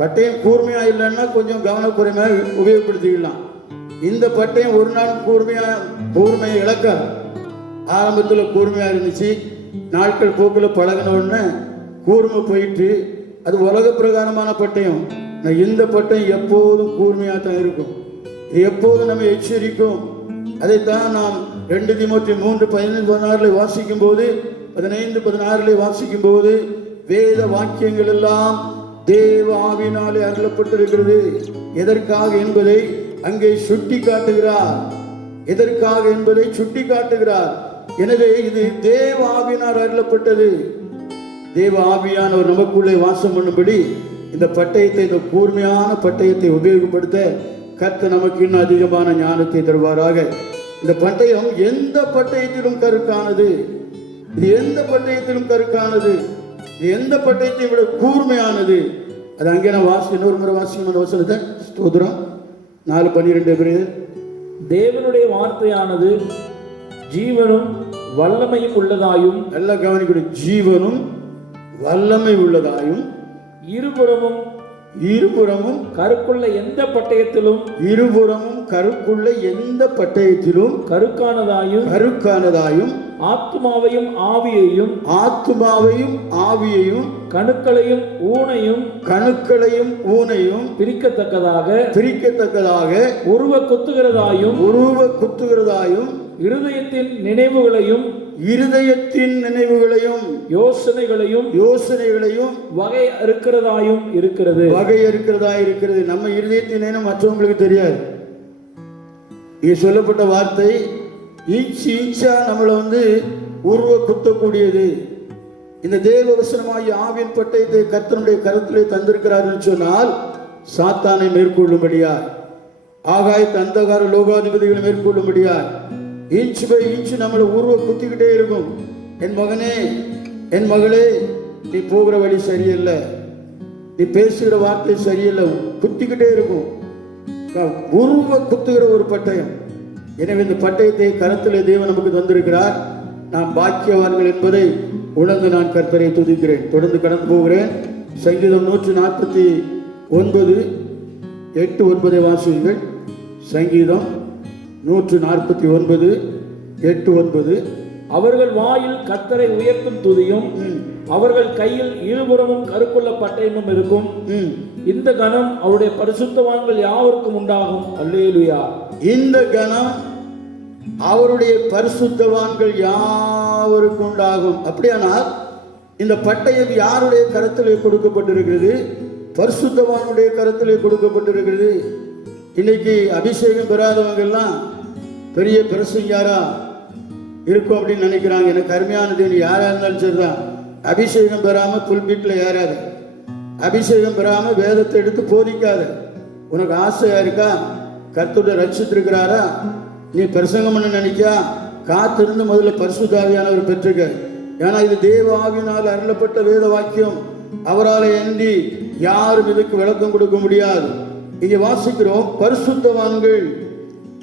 பட்டயம் கூர்மையா இல்லைன்னா கொஞ்சம் கவனக்குறைமையாக உபயோகப்படுத்திக்கலாம். இந்த பட்டயம் ஒரு நாள் கூர்மையை இழக்காது. ஆரம்பத்தில் கூர்மையாக இருந்துச்சு, நாட்கள் போக்கில் பழகின உடனே கூர்மை போயிட்டு அது உலக பிரகாரமான பட்டயம். இந்த பட்டயம் எப்போதும் கூர்மையாக தான் இருக்கும். இது எப்போதும் நம்ம எச்சரிக்கும். அதைத்தான் நாம் 2 தீமோத்தேயு 3:15-16 வாசிக்கும் போது 15-16 வாசிக்கும் போது வேத வாக்கியங்கள் எல்லாம் தேவ ஆவியினாலே அருளப்பட்டிருக்கிறது. எதற்காக என்பதை அங்கே சுட்டி காட்டுகிறார். எனவே இது தேவ ஆவியினால் அருளப்பட்டது. தேவ ஆவியானவர் நமக்குள்ளே வாசம் பண்ணும்படி இந்த பட்டயத்தை, இந்த கூர்மையான பட்டயத்தை உபயோகப்படுத்த கர்த்தர் நமக்கு இன்னும் அதிகமான ஞானத்தை தருவாராக. இந்த பட்டயம் எந்த பட்டயத்திலும் கருக்கானது. இது எந்த பட்டயத்தையும் விட கூர்மையானது. அது அங்கே நான் இன்னொரு முறை வாசிக்கணும் வசனத்தை. ஸ்தோத்திரம். 4:12 தேவனுடைய வார்த்தையானது ஜீவனும் வல்லமையும் உள்ளதாயும், நல்லா கவனிக்கணும், ஜீவனும் வல்லமை உள்ளதாயும், இருபுறமும் கருக்குள்ள எந்த பட்டயத்திலும் கருக்கானதாயும், ஆத்துமாவையும் ஆவியையும் கணுக்களையும் ஊனையும் பிரிக்கத்தக்கதாக உருவ குத்துகிறதாயும் இருதயத்தின் நினைவுகளையும் யோசனைகளையும் வகை அறுக்கிறதாயும் இருக்கிறது. நம்ம இருதயத்தின் நினைவு மற்றவங்களுக்கு தெரியாது. இங்கே சொல்லப்பட்ட வார்த்தை இன்ச்சா நம்மளை உருவ குத்தக்கூடியது. இந்த தேவ வசனமாகிய ஆவியின் பட்டயத்தை கர்த்தருடைய கரத்திலே தந்திருக்கிறார் என்று சொன்னால் சாத்தானை மேற்கொள்ளும்படியார், ஆகாயத்து அந்தகார லோகாதிபதிகளை மேற்கொள்ளும்படியார் இன்ச் பை இன்ச் நம்மளை உருவ குத்திக்கிட்டே இருக்கும். என் மகனே, என் மகளே, நீ போகிற வழி சரியில்லை, நீ பேசுகிற வார்த்தை சரியில்லை, குத்திக்கிட்டே இருக்கும். உருவ குத்துகிற ஒரு பட்டயம். எனவே இந்த பட்டயத்தை கரத்திலே தேவன் நமக்கு தந்திருக்கிறார். நாம் பாக்கியவான்கள் என்பதை உணர்ந்து நான் கர்த்தரை துதிக்கிறேன். தொடர்ந்து கடந்து போகிறேன். சங்கீதம் 149 8-9 வாசியுங்கள். சங்கீதம் 149 8-9. அவர்கள் வாயில் கர்த்தரை உயர்த்தும் துதியும், அவர்கள் கையில் இருபுறமும் கருக்குள்ள பட்டயமும் இருக்கும். இந்த கணம் அவருடைய பரிசுத்தவான்கள் யாவருக்கும் உண்டாகும். அல்லேலூயா. இந்த கணம் அவருடைய பரிசுத்தவான்கள் யாவருக்கும் உண்டாகும். அப்படியானால் இந்த பட்டயம் யாருடைய கரத்திலே கொடுக்கப்பட்டிருக்கிறது? பரிசுத்தவானுடைய கரத்திலே கொடுக்கப்பட்டிருக்கிறது. இன்னைக்கு அபிஷேகம் பெறாதவங்க எல்லாம் பெரிய பிரசங்கியாரா இருக்கும் அப்படின்னு நினைக்கிறாங்க. எனக்கு அருமையானது, யாரா இருந்தாலும் சரிதான், அபிஷேகம் பெறாம புல்பீட்டில் ஏறாத, அபிஷேகம் பெறாம வேதத்தை எடுத்து போதிக்காத. உனக்கு ஆசையா இருக்கா? கர்த்தருடைய ரட்சித்திருக்கிறாரா? நீ பிரசங்கம் பண்ண நினைக்கா? காத்திருந்து முதல்ல பரிசுத்த ஆவியானவர் பெற்றுக்க. ஏன்னா இது தேவ ஆவியினால் அருளப்பட்ட வேத வாக்கியம். அவரால் அன்றி யாரும் இதுக்கு விளக்கம் கொடுக்க முடியாது. இங்கே வாசிக்கிறோம்,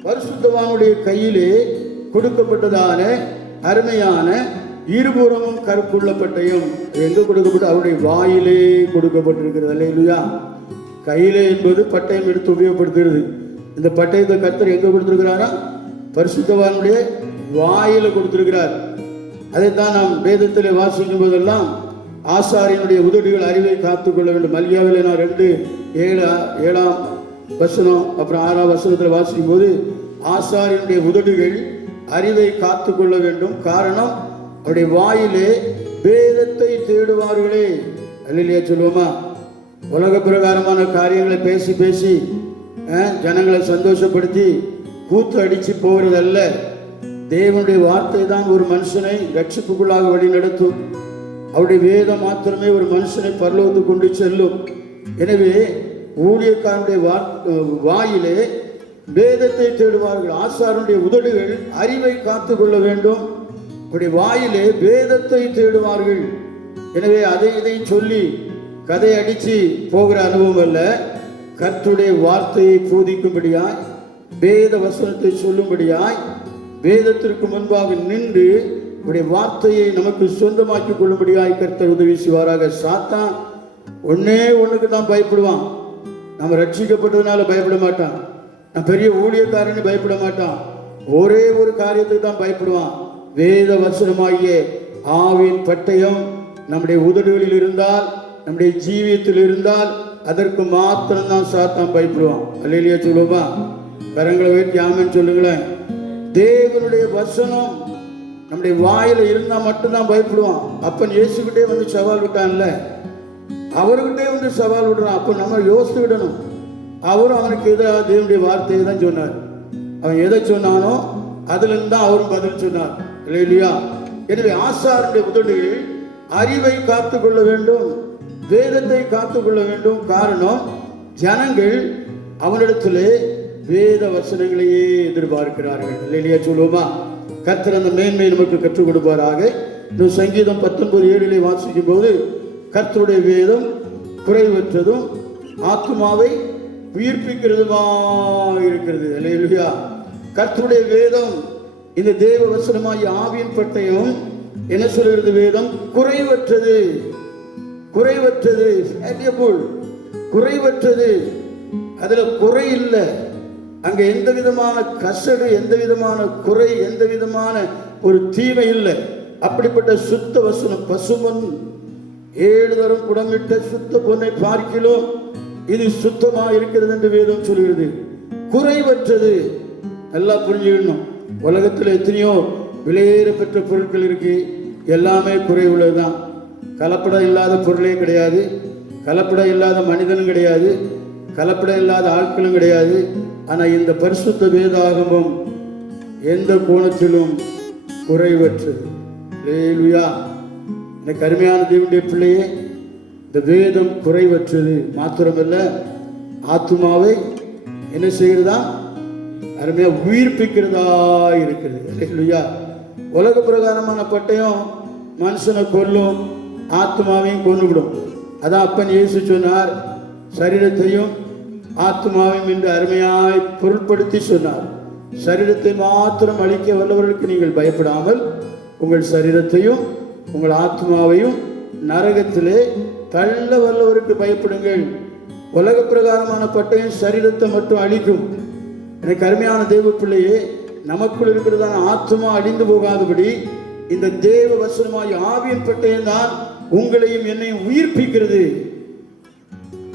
பரிசுத்தவானுடைய கையிலே கொடுக்கப்பட்டதான அருமையான இருபுறமும் கருக்குள்ள பட்டயம் எங்க கொடுக்கப்பட்டு? அவருடைய வாயிலே கொடுக்கப்பட்டிருக்கிறது. அல்லேலூயா. கையிலே என்பது பட்டயம் எடுத்து உபயோகப்படுத்துகிறது. இந்த பட்டயத்தை கர்த்தர் எங்க கொடுத்திருக்கிறாரா? பரிசுத்தவானுடைய வாயில கொடுத்திருக்கிறார். அதைத்தான் நாம் வேதத்திலே வாசிக்கும் போதெல்லாம் ஆசாரியனுடைய உதடுகள் அறிவை காத்துக்கொள்ள வேண்டும். மல்கியாவிலே நான் 2:7 வசனம் அப்புறம் 6 வசனத்தில் வாசிக்கும் போது ஆசாரியனுடைய உதடுகள் அறிவை காத்துக்கொள்ள வேண்டும். காரணம், அவருடைய வாயிலே வேதத்தை தேடுவார்களே. அல்லேலூயா சொல்லுவோமா? உலக பிரகாரமான காரியங்களை பேசி ஜனங்களை சந்தோஷப்படுத்தி கூத்து அடிச்சு போகிறதல்ல. தேவனுடைய வார்த்தை தான் ஒரு மனுஷனை ரட்சிப்புக்குள்ளாக வழி நடத்தும். அவருடைய வேதம் மாத்திரமே ஒரு மனுஷனை பரலோகத்துக்கு கொண்டு செல்லும். எனவே ஊழியக்காரனுடைய வாயிலே வேதத்தை தேடுவார்கள். ஆசாரனுடைய உதடுகள் அறிவை காத்து கொள்ள வேண்டும். அவருடைய வாயிலே வேதத்தை தேடுவார்கள். எனவே அதை இதையும் சொல்லி கதை அடிச்சு போகிற அனுபவம் அல்ல. கர்த்தருடைய வார்த்தையை போதிக்கும்படியாய், வேத வசனத்தை சொல்லும்படியாய், வேதத்திற்கு முன்பாக நின்று உடைய வார்த்தையை நமக்கு சொந்தமாக்கி கொள்ளும்படியாய் கர்த்தர் உதவி செய்வாராக. சாத்தான் ஒண்ணுக்கு தான் பயப்படுவான். நம்ம ரட்சிக்கப்பட்டதுனால பயப்பட மாட்டான். நான் பெரிய ஊழியக்காரன்னு பயப்பட மாட்டான். ஒரே ஒரு காரியத்துக்கு தான் பயப்படுவான். வேத வசனமாகிய ஆவின் பட்டயம் நம்முடைய உதடுகளில் இருந்தால், நம்முடைய ஜீவியத்தில் இருந்தால், அதற்கு மாத்திரம் தான் சாத்தான் பயப்படுவான். அல்லேலூயா சொல்லுவோமா? கரங்களை வைத்து ஆமென் சொல்லுங்களேன். தேவனுடைய வசனம் நம்முடைய வாயில இருந்தா மட்டும்தான் பயப்படுவான். அப்பன் இயேசுகிட்டே வந்து சவால் விட்டான்ல, அவர்கிட்டே வந்து சவால் விடுறான். அப்ப நம்ம யோசித்து விடணும். அவரும் அவனுக்கு எதிராக தேவனுடைய வார்த்தையை தான் சொன்னார். அவன் எதை சொன்னானோ அதுல இருந்து தான் அவரும் பதில் சொன்னார். இல்லையா? எனவே ஆசாரனுடைய உதடுகள் அறிவை காத்து கொள்ள வேண்டும், வேதத்தை காத்து கொள்ள வேண்டும். காரணம், ஜனங்கள் அவனிடத்திலே வேத வசனங்களையே எதிர்பார்க்கிறார்கள். இல்லையா சொல்லுவோமா? கர்த்தர் அந்த மேன்மை நமக்கு கற்றுக் கொடுப்பாராக. இன்னும் சங்கீதம் 19:7 வாசிக்கும் போது, கர்த்தருடைய வேதம் குறைவற்றதும் ஆத்துமாவை உயிர்ப்பிக்கிறதுமா இருக்கிறது. அல்லேலூயா. கர்த்தருடைய வேதம், இந்த தேவ வசனமாகிய ஆவியின் பட்டயம் என்ன சொல்கிறது? வேதம் குறைவற்றது, குறைவற்றது, குறைவற்றது. அதுல குறை இல்லை. அங்க எந்த விதமான கசடு, எந்த விதமான குறை, எந்த விதமான ஒரு தீமை இல்லை. அப்படிப்பட்ட சுத்த வசனம். பசுமன் 7 தரம் புடமிட்ட சுத்த பொன்னை பார்க்கிலும் இது சுத்தமா இருக்கிறது என்று வேதம் சொல்கிறது. குறைவற்றது. நல்லா புரிஞ்சுக்கணும். உலகத்தில் எத்தனையோ விலையேற பெற்ற பொருட்கள் இருக்கு, எல்லாமே குறைவுள்ளதுதான். கலப்படம் இல்லாத பொருளே கிடையாது, கலப்படம் இல்லாத மனிதனும் கிடையாது, கலப்படம் இல்லாத ஆட்களும் கிடையாது. ஆனால் இந்த பரிசுத்த வேதாகமம் எந்த கோணத்திலும் குறைவற்றது. அல்லேலூயா. எனக்கு அருமையான தேவனுடைய பிள்ளையே, இந்த வேதம் குறைவற்றது மாத்திரமல்ல, ஆத்துமாவை என்ன செய்கிறதா? அருமையா உயிர்ப்பிக்கிறதா இருக்கிறது. அல்லேலூயா. உலக பிரகாரமான பட்டயம் மனுஷனை கொல்லும், ஆத்மாவையும் கொன்னுவிடும். அதான் அப்பன் இயேசு சொன்னார், சரீரத்தையும் ஆத்மாவையும் என்று அருமையாய் பொருட்படுத்தி சொன்னார். சரீரத்தை மாத்திரம் அழிக்க வல்லவர்களுக்கு நீங்கள் பயப்படாமல் உங்கள் சரீரத்தையும் உங்கள் ஆத்மாவையும் நரகத்திலே தள்ள வல்லவருக்கு பயப்படுங்கள். உலக பிரகாரமான பட்டயம் சரீரத்தை மட்டும் அழிக்கும். எனக்கு அருமையான தேவ பிள்ளையே, நமக்குள் இருக்கிறதான ஆத்மா அழிந்து போகாதபடி இந்த தேவ வசனமாய் ஆவியின் பட்டயம் தான் உங்களையும் என்னையும் உயிர்ப்பிக்கிறது.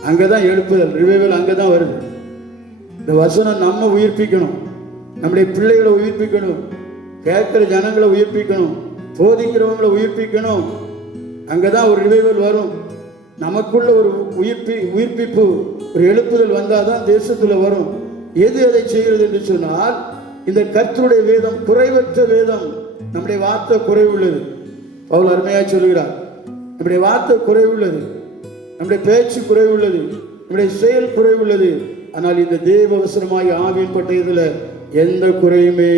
அங்கதான் எழுப்புதல், ரிவைவல் அங்கதான் வருது. இந்த வசனம் நம்ம உயிர்ப்பிக்கணும், நம்முடைய பிள்ளைகளை உயிர்ப்பிக்கணும், கேட்கிற ஜனங்களை உயிர்ப்பிக்கணும், போதிக்கிறவங்களை உயிர்ப்பிக்கணும். அங்கதான் ஒரு ரிவைவல் வரும். நமக்குள்ள ஒரு உயிர்ப்பிப்பு, ஒரு எழுப்புதல் வந்தாதான் தேசத்துல வரும். எது அதை செய்கிறது என்று சொன்னால், இந்த கர்த்தருடைய வேதம் குறைவற்ற வேதம். நம்முடைய வார்த்தை குறைவுள்ளது. பவுல் அருமையா சொல்லுகிறார், நம்முடைய வார்த்தை குறைவுள்ளது, நம்முடைய பேச்சு குறைவுள்ளது, நம்முடைய செயல் குறைவுள்ளது. ஆனால் இந்த தேவ வசனமாய் ஆவியின் பட்டயத்தில் எந்த குறையுமே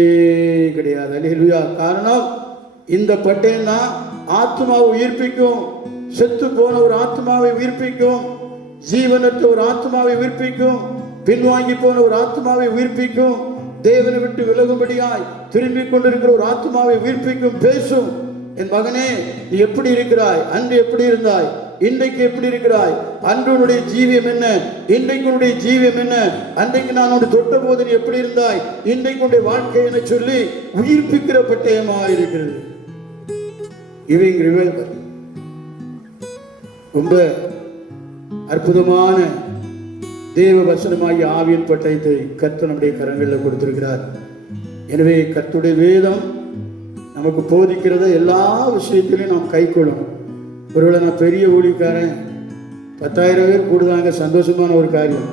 கிடையாது. அல்லேலூயா. காரணம், இந்த பட்டயம் தான் ஆத்மாவை உயிர்ப்பிக்கும். செத்து போன ஒரு ஆத்மாவை உயிர்ப்பிக்கும், ஜீவனற்ற ஒரு ஆத்மாவை உயிர்ப்பிக்கும், பின்வாங்கி போன ஒரு ஆத்மாவை உயிர்ப்பிக்கும், தேவனை விட்டு விலகும்படியாய் திரும்பிக் கொண்டிருக்கிற ஒரு ஆத்மாவை உயிர்ப்பிக்கும். பேசும், என் மகனே நீ எப்படி இருக்கிறாய், அன்று எப்படி இருந்தாய், இன்றைக்கு எப்படி இருக்கிறாய், அன்று உன்னுடைய ஜீவியம் என்ன, இன்றைக்கு உன்னுடைய ஜீவியம் என்ன, அன்றைக்கு நான் உன்னை தொட்ட போது நீ எப்படி இருந்தாய், இன்றைக்கு உன்னுடைய வாழ்க்கை என சொல்லி உயிர்ப்பிக்கிற பட்டயமாக இருக்கிறது. ரொம்ப அற்புதமான தேவ வசனமாகிய ஆவியின் பட்டயத்தை கர்த்தர் நம்முடைய கரங்களில் கொடுத்திருக்கிறார். எனவே கர்த்தருடைய வேதம் நமக்கு போதிக்கிறத எல்லா விஷயத்திலையும் நாம் கை கொள்ளணும். ஒருவேளை நான் பெரிய ஊழியக்காரன், 10,000 பேர் கூடுதாங்க, சந்தோஷமான ஒரு காரியம்.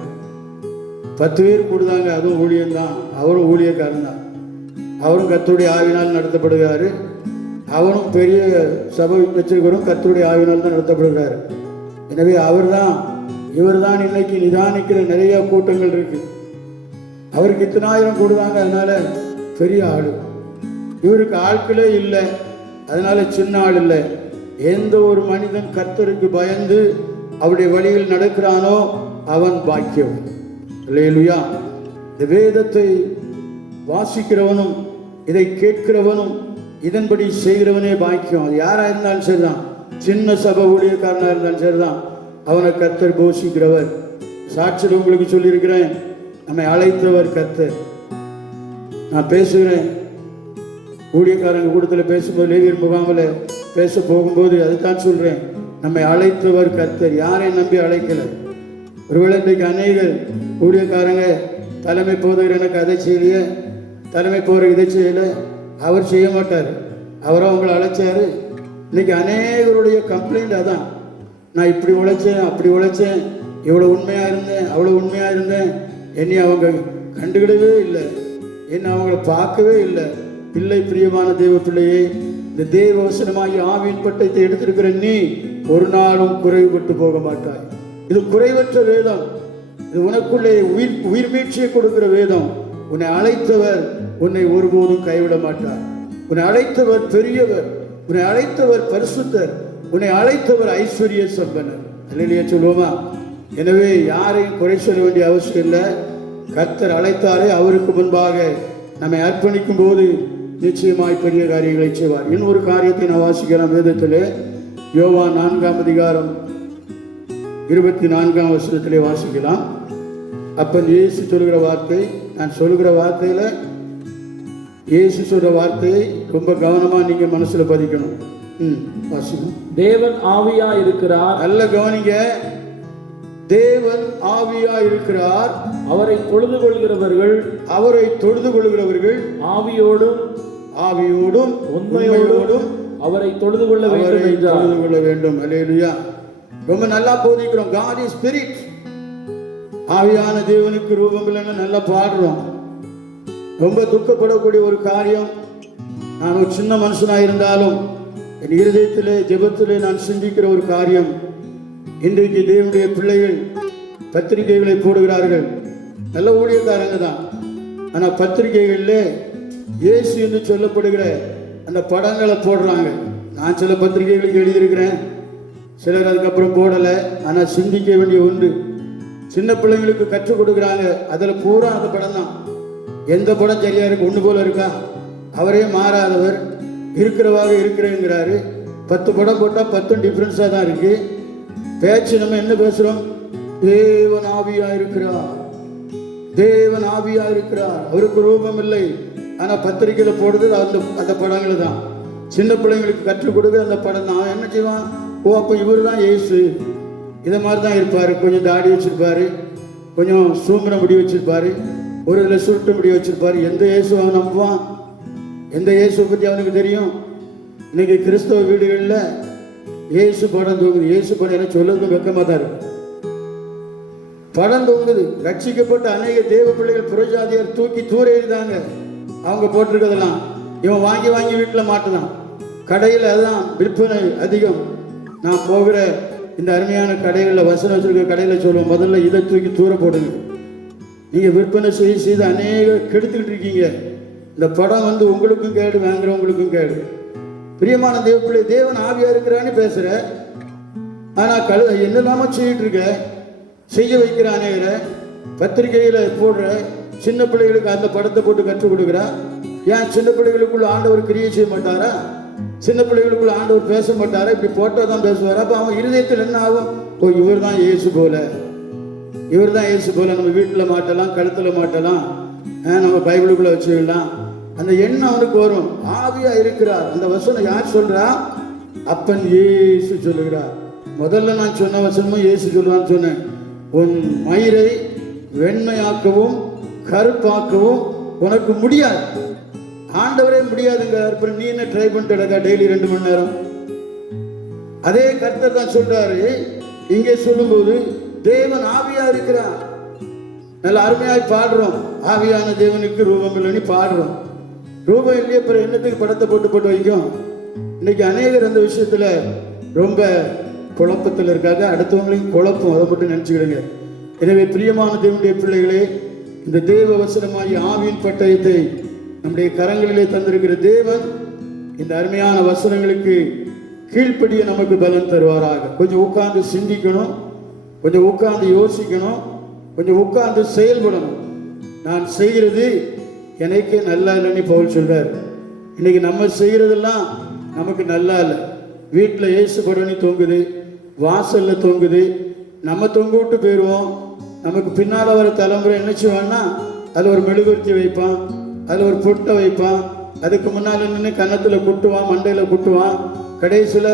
10 பேர் கூடுதாங்க, அதுவும் ஊழியம்தான். அவரும் ஊழியக்காரன் தான். அவரும் கர்த்தருடைய ஆவினால் நடத்தப்படுகிறாரு. அவரும் பெரிய சபை வச்சிருக்கிறோம், கர்த்தருடைய ஆவினால் தான் நடத்தப்படுகிறாரு. எனவே இவர் தான் இன்னைக்கு நிதானிக்கிற நிறைய கூட்டங்கள் இருக்கு. அவருக்கு இத்தனை ஆயிரம் கூடுதாங்க, அதனால பெரிய ஆளு. இவருக்கு ஆட்களே இல்லை, அதனால சின்ன ஆள் இல்லை. எந்த ஒரு மனிதன் கர்த்தருக்கு பயந்து அவருடைய வழியில் நடக்கிறானோ அவன் பாக்கியம். அல்லேலூயா. இந்த வேதத்தை வாசிக்கிறவனும் இதை கேட்கிறவனும் இதன்படி செய்கிறவனே பாக்கியம். அது யாரா இருந்தாலும் சரிதான், சின்ன சபை ஊழியக்காரனா இருந்தாலும் சரிதான், அவனை கர்த்தர் போஷிக்கிறவர். சாட்சியில் உங்களுக்கு சொல்லியிருக்கிறேன், நம்மை அழைத்தவர் கர்த்தர். நான் பேசுகிறேன், ஊழியக்காரங்க கூட்டத்தில் பேசும்போது, லேவியர் முகாமில் பேச போகும்போது அதுதான் சொல்கிறேன், நம்மை அழைத்தவர் கர்த்தர். யாரையும் நம்பி அழைக்கலை. ஒருவேளை இன்றைக்கு அநேகர் ஊழியக்காரங்க தலைமை போதகர் எனக்கு அதை செய்யலையே, தலைமை போகிற இதை செய்யலை, அவர் செய்ய மாட்டார், அவராக உங்களை அழைச்சாரு. இன்னைக்கு அநேகருடைய கம்ப்ளைண்ட் அதான், நான் இப்படி உழைச்சேன், அப்படி உழைச்சேன், இவ்வளோ உண்மையாக இருந்தேன், அவ்வளோ உண்மையாக இருந்தேன், என்னை அவங்க கண்டுகிடவே இல்லை, என்னை அவங்கள பார்க்கவே இல்லை. பிள்ளை, பிரியமான தேவ பிள்ளையே, இந்த தேவ வசனமாகி ஆவியின் பட்டத்தை எடுத்திருக்கிற நீ ஒரு நாளும் குறைவுபட்டு போக மாட்டாய். இது குறைவற்ற வேதம். இது உனக்குள்ளே உயிர் மீட்சியை கொடுக்கிற வேதம். உன்னை அழைத்தவர் உன்னை ஒருபோதும் கைவிட மாட்டார். உன்னை அழைத்தவர் பெரியவர், உன்னை அழைத்தவர் பரிசுத்தர், உன்னை அழைத்தவர் ஐஸ்வர்ய சம்பனர். அல்லேலூயா சொல்லுவோமா? எனவே யாரையும் குறை சொல்ல வேண்டிய அவசியம் இல்லை. கர்த்தர் அழைத்தாரே, அவருக்கு முன்பாக நம்மை அர்ப்பணிக்கும் போது நிச்சயமாய் பெரிய காரியங்களை செய்வார். இன்னொரு காரியத்தை நான் வாசிக்கலாம் வேதத்திலே. யோவான் 4ஆம் அதிகாரம் 24ஆம் வசனத்திலே வாசிக்கலாம். அப்பன் இயேசு சொல்கிற வார்த்தை, நான் சொல்கிற வார்த்தையில் இயேசு சொல்கிற வார்த்தையை ரொம்ப கவனமாக நீங்கள் மனசில் பதிக்கணும். வாசிக்கணும். தேவன் ஆவியா இருக்கிறார். நல்ல கவனிங்க. தேவன் ஆவியா இருக்கிறார். அவரை தொழுது கொள்கிறவர்கள் ஆவியோடும் உண்மையோடும் அவரை தொழுது கொள்ள வேண்டும். அல்லேலூயா. ரொம்ப நல்லா போதிக்கிறோம். God is spirit. ஆவியான தேவனுக்கு ரூபம் இல்லைன்னு நல்லா பாடுறோம். ரொம்ப துக்கப்படக்கூடிய ஒரு காரியம். நான் ஒரு சின்ன மனுஷனாக இருந்தாலும் என் இருதயத்திலே ஜெபத்திலே நான் சிந்திக்கிற ஒரு காரியம், இன்றைக்கு தேவனுடைய பிள்ளைகள் பத்திரிகைகளை போடுகிறார்கள். நல்ல ஊழியக்காரங்க தான், ஆனால் பத்திரிகைகளில் இயேசு என்று சொல்லப்படுகிற அந்த படங்களை போடுறாங்க. நான் சில பத்திரிகைகளுக்கு எழுதியிருக்கிறேன், சிலர் அதுக்கப்புறம் போடலை. ஆனால் சிந்திக்க வேண்டிய ஒன்று, சின்ன பிள்ளைங்களுக்கு கற்றுக் கொடுக்குறாங்க, அதில் பூரா அந்த படம் தான். எந்த படம் சரியா இருக்கு, ஒன்று போல இருக்கா? அவரே மாறாதவர், இருக்கிறவாக இருக்கிறேங்கிறாரு. 10 படம் போட்டால் 10 டிஃப்ரென்ஸாக தான் இருக்கு. பேச்சு நம்ம என்ன பேசுகிறோம்? தேவன் ஆவியா இருக்கிறார், தேவன் ஆவியா இருக்கிறார், அவருக்கு ரூபம் இல்லை. ஆனால் பத்திரிகையில் போடுறது அந்த படங்கள் தான். சின்ன பிள்ளைங்களுக்கு கற்றுக் கொடுக்குற அந்த படம் தான். என்ன செய்வான்? ஓ, அப்போ இவர் தான் இயேசு, இதை மாதிரி தான் இருப்பார். கொஞ்சம் தாடி வச்சிருப்பாரு, கொஞ்சம் சூம்பர முடி வச்சிருப்பாரு, ஒரு இதில் சுருட்டு முடி வச்சிருப்பாரு. எந்த இயேசு அவன் நம்புவான்? எந்த இயேசுவை பற்றி அவனுக்கு தெரியும்? இன்னைக்கு கிறிஸ்தவ வீடுகளில் இயேசு படம் தூங்குது. இயேசு படம் என்ன சொல்லுறதுக்கு வெக்கமாக தான் இருக்கு. படம் தூங்குது. ரட்சிக்கப்பட்ட அநேக தேவ பிள்ளைகள் புறஜாதியார் தூக்கி தூர எழுதாங்க. அவங்க போட்டிருக்கிறதெல்லாம் இவன் வாங்கி வாங்கி வீட்டில் மாட்டினான். கடையில் அதுதான் விற்பனை அதிகம். நான் போகிற இந்த அருமையான கடைகளில், வசனம் வச்சிருக்கிற கடையில் சொல்லுவோம், முதல்ல இதை தூக்கி தூர போடுங்க. நீங்கள் விற்பனை செய்து அநேக கெடுத்துக்கிட்டு இருக்கீங்க. இந்த படம் உங்களுக்கும் கேடு, வாங்குறவங்களுக்கும் கேடு. பிரியமான தேவப்பிள்ளை, தேவன் ஆவியா இருக்கிறான்னு பேசுகிற, ஆனால் என்னெல்லாம செய்யிட்டு இருக்க, செய்ய வைக்கிற அநேகரை பத்திரிகையில் போடுற. சின்ன பிள்ளைகளுக்கு அந்த படத்தை போட்டு கற்றுக் கொடுக்குறா. ஏன் சின்ன பிள்ளைகளுக்குள்ள ஆண்டவர் கிரியை செய்ய மாட்டாரா? சின்ன பிள்ளைகளுக்குள்ள ஆண்டவர் பேச மாட்டாரா? இப்படி போட்டால் தான் பேசுவார். அப்போ அவன் இருதயத்தில் என்ன ஆகும்? ஓ, இவர் தான் இயேசு போல, இவர் தான் இயேசு போல. நம்ம வீட்டில் மாட்டலாம், கழுத்தில் மாட்டலாம், நம்ம பைபிளுக்குள்ளே வச்சுக்கலாம். அந்த எண்ணம் அவனுக்கு வரும். ஆவியா இருக்கிறார். அந்த வசனம் யார் சொல்றா? அப்பன் இயேசு சொல்லுகிறார். முதல்ல நான் சொன்ன வசனமும் இயேசு சொல்றான்னு சொன்னேன். உன் மயிரை வெண்மையாக்கவும் கருப்பாக்கவும் உனக்கு முடியாது. ஆண்டவரே முடியாதுங்க. அப்புறம் நீ என்ன ட்ரை பண்ணிட்டு டெய்லி 2 மணி நேரம்? அதே கர்த்தர் தான் சொல்றாரு. இங்கே சொல்லும்போது தேவன் ஆவியா இருக்கிறார். நல்ல அருமையாய் பாடுறோம், ஆவியான தேவனுக்கு ரூபம் இல்லைன்னு பாடுறோம். ரூபம் இல்லையே அப்புறம் என்னத்துக்கு படத்தை போட்டு வைக்கும்? இன்னைக்கு அநேகர் அந்த விஷயத்துல ரொம்ப குழப்பத்தில் இருக்காங்க. அடுத்தவங்களையும் குழப்பம், அதை மட்டும் நினைச்சுக்கிடுங்க. எனவே பிரியமான தேவனுடைய பிள்ளைகளே, இந்த தேவ வசனமாகி ஆவியின் பட்டயத்தை நம்முடைய கரங்களிலே தந்திருக்கிற தேவன் இந்த அருமையான வசனங்களுக்கு கீழ்ப்படிய நமக்கு பலன் தருவாராக. கொஞ்சம் உட்கார்ந்து சிந்திக்கணும், கொஞ்சம் உட்கார்ந்து யோசிக்கணும், கொஞ்சம் உட்கார்ந்து செயல்படணும். நான் செய்கிறது எனக்கே நல்லா இல்லைன்னு பவுல் சொல்றார். இன்னைக்கு நம்ம செய்கிறதெல்லாம் நமக்கு நல்லா இல்லை. வீட்டில் ஏசு படனி தொங்குது, வாசல்ல தொங்குது, நம்ம தொங்க விட்டு போயிடுவோம். நமக்கு பின்னால் வர தலைமுறை என்ன செய்வான்னா, அதில் ஒரு மெழுகுவர்த்தி வைப்பான், அதில் ஒரு பொட்டை வைப்பான், அதுக்கு முன்னால் நின்று கன்னத்தில் குட்டுவான், மண்டையில் குட்டுவான். கடைசியில்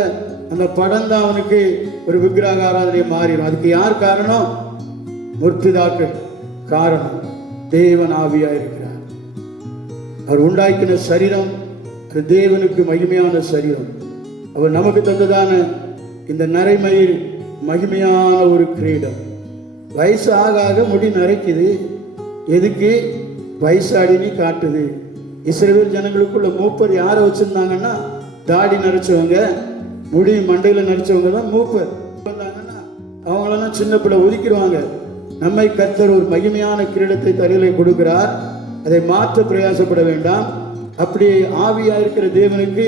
அந்த படம் தான் அவனுக்கு ஒரு விக்கிரக ஆராதனை மாறிடும். அதுக்கு யார் காரணம்? முற்பிதாக்கள் காரணம். தேவன் ஆவியா இருக்கிறார். அவர் உண்டாக்கின சரீரம் அது தேவனுக்கு மகிமையான சரீரம். அவர் நமக்கு தந்ததான இந்த நரைமயிர் மகிமையான ஒரு கிரீடம். வயசு ஆக ஆக முடி நரைக்குது. எதுக்கு? வயசாடினி காட்டுது. இஸ்ரவேல் ஜனங்களுக்குள்ள மூப்பர் யாரை வச்சிருந்தாங்கன்னா, தாடி நரைச்சவங்க, முடி மண்டையில் நரைச்சவங்க தான் மூப்பர். வந்தாங்கன்னா அவங்களெல்லாம் சின்ன பிள்ளை ஒதுக்கிடுவாங்க. நம்மை கர்த்தர் ஒரு மகிமையான கிரீடத்தை தலையிலே கொடுக்கிறார். அதை மாற்ற பிரயாசப்பட வேண்டாம். அப்படி ஆவியா இருக்கிற தேவனுக்கு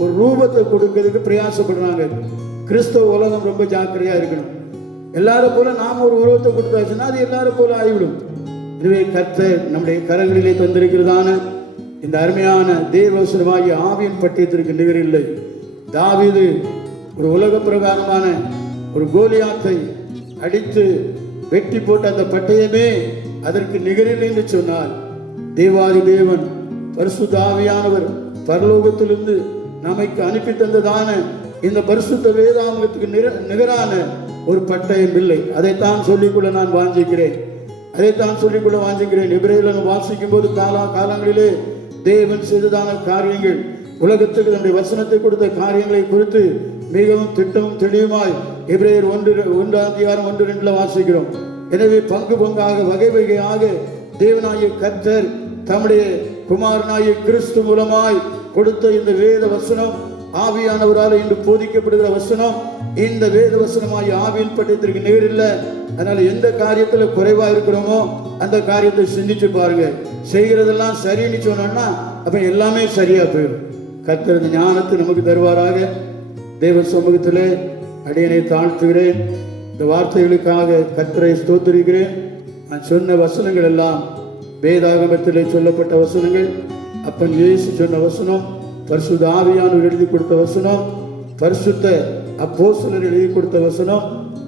ஒரு ரூபத்தை கொடுக்கிறதுக்கு பிரயாசப்படுறாங்க. கிறிஸ்தவ உலகம் ரொம்ப ஜாக்கிரதையா இருக்கணும். எல்லாரும் போல நாம் ஒரு உருவத்தை கொடுத்தாச்சுன்னா அது எல்லாரும் போல ஆகிவிடும். இதுவே கர்த்தர் நம்முடைய கரங்களிலே தந்திருக்கிறதான இந்த அருமையான தேவசனமாகிய ஆவியின் பட்டயத்திற்கு நிகரில்லை. தாவீது ஒரு உலக பிரகாரமான ஒரு கோலியாத்தை அடித்து வெட்டி போட்ட அந்த பட்டயமே அதற்கு நிகரில்லை என்று சொன்னால், தேவாதி தேவன் பரிசுத்த ஆவியானவர் பரலோகத்திலிருந்து நமக்கு அனுப்பி தந்ததான இந்த பரிசுத்த வேதாகமத்துக்கு நிகரான ஒரு பட்டயம் இல்லை. அதைத்தான் சொல்லிக்கொள்ள நான் வாஞ்சிக்கிறேன். எபிரேயரில் வாசிக்கும் போது காலங்களிலே தேவன் செய்ததான காரியங்கள், உலகத்துக்கு நம்முடைய வசனத்தை கொடுத்த காரியங்களை குறித்து மிகவும் திட்டமும் தெளிவுமாய் எபிரேயர் 1:1-2 வாசிக்கிறோம். எனவே பங்கு பங்காக வகை வகையாக தேவனாகிய கர்த்தர் தம்முடைய குமாரனாகிய கிறிஸ்து மூலமாய் கொடுத்த இந்த வேத வசனம், ஆவியானவரால் இன்று போதிக்கப்படுகிற வசனம், இந்த வேத வசனமாகிய ஆவியின் பட்டயத்திற்கு நிகரில்லை. அதனால எந்த காரியத்துல குறைவா இருக்கிறோமோ அந்த காரியத்தை சிந்திச்சு பாருங்க. செய்கிறதெல்லாம் சரின்னு சொன்னோம்னா அப்ப எல்லாமே சரியா போயிடும். கர்த்தர் இந்த ஞானத்தை நமக்கு தருவாராக. தேவ சமூகத்திலே அடியனை தாழ்த்துகிறேன். இந்த வார்த்தைகளுக்காக கர்த்தரை ஸ்தோத்திரிக்கிறேன். நான் சொன்ன வசனங்கள் எல்லாம் வேதாகமத்திலே சொல்லப்பட்ட வசனங்கள், அப்பன் இயேசு சொன்ன வசனம், பரிசுத்த ஆவியானவர் எழுதி கொடுத்த வசனம், பரிசுத்த அப்போஸ்தலர் எழுதி கொடுத்த வசனம்.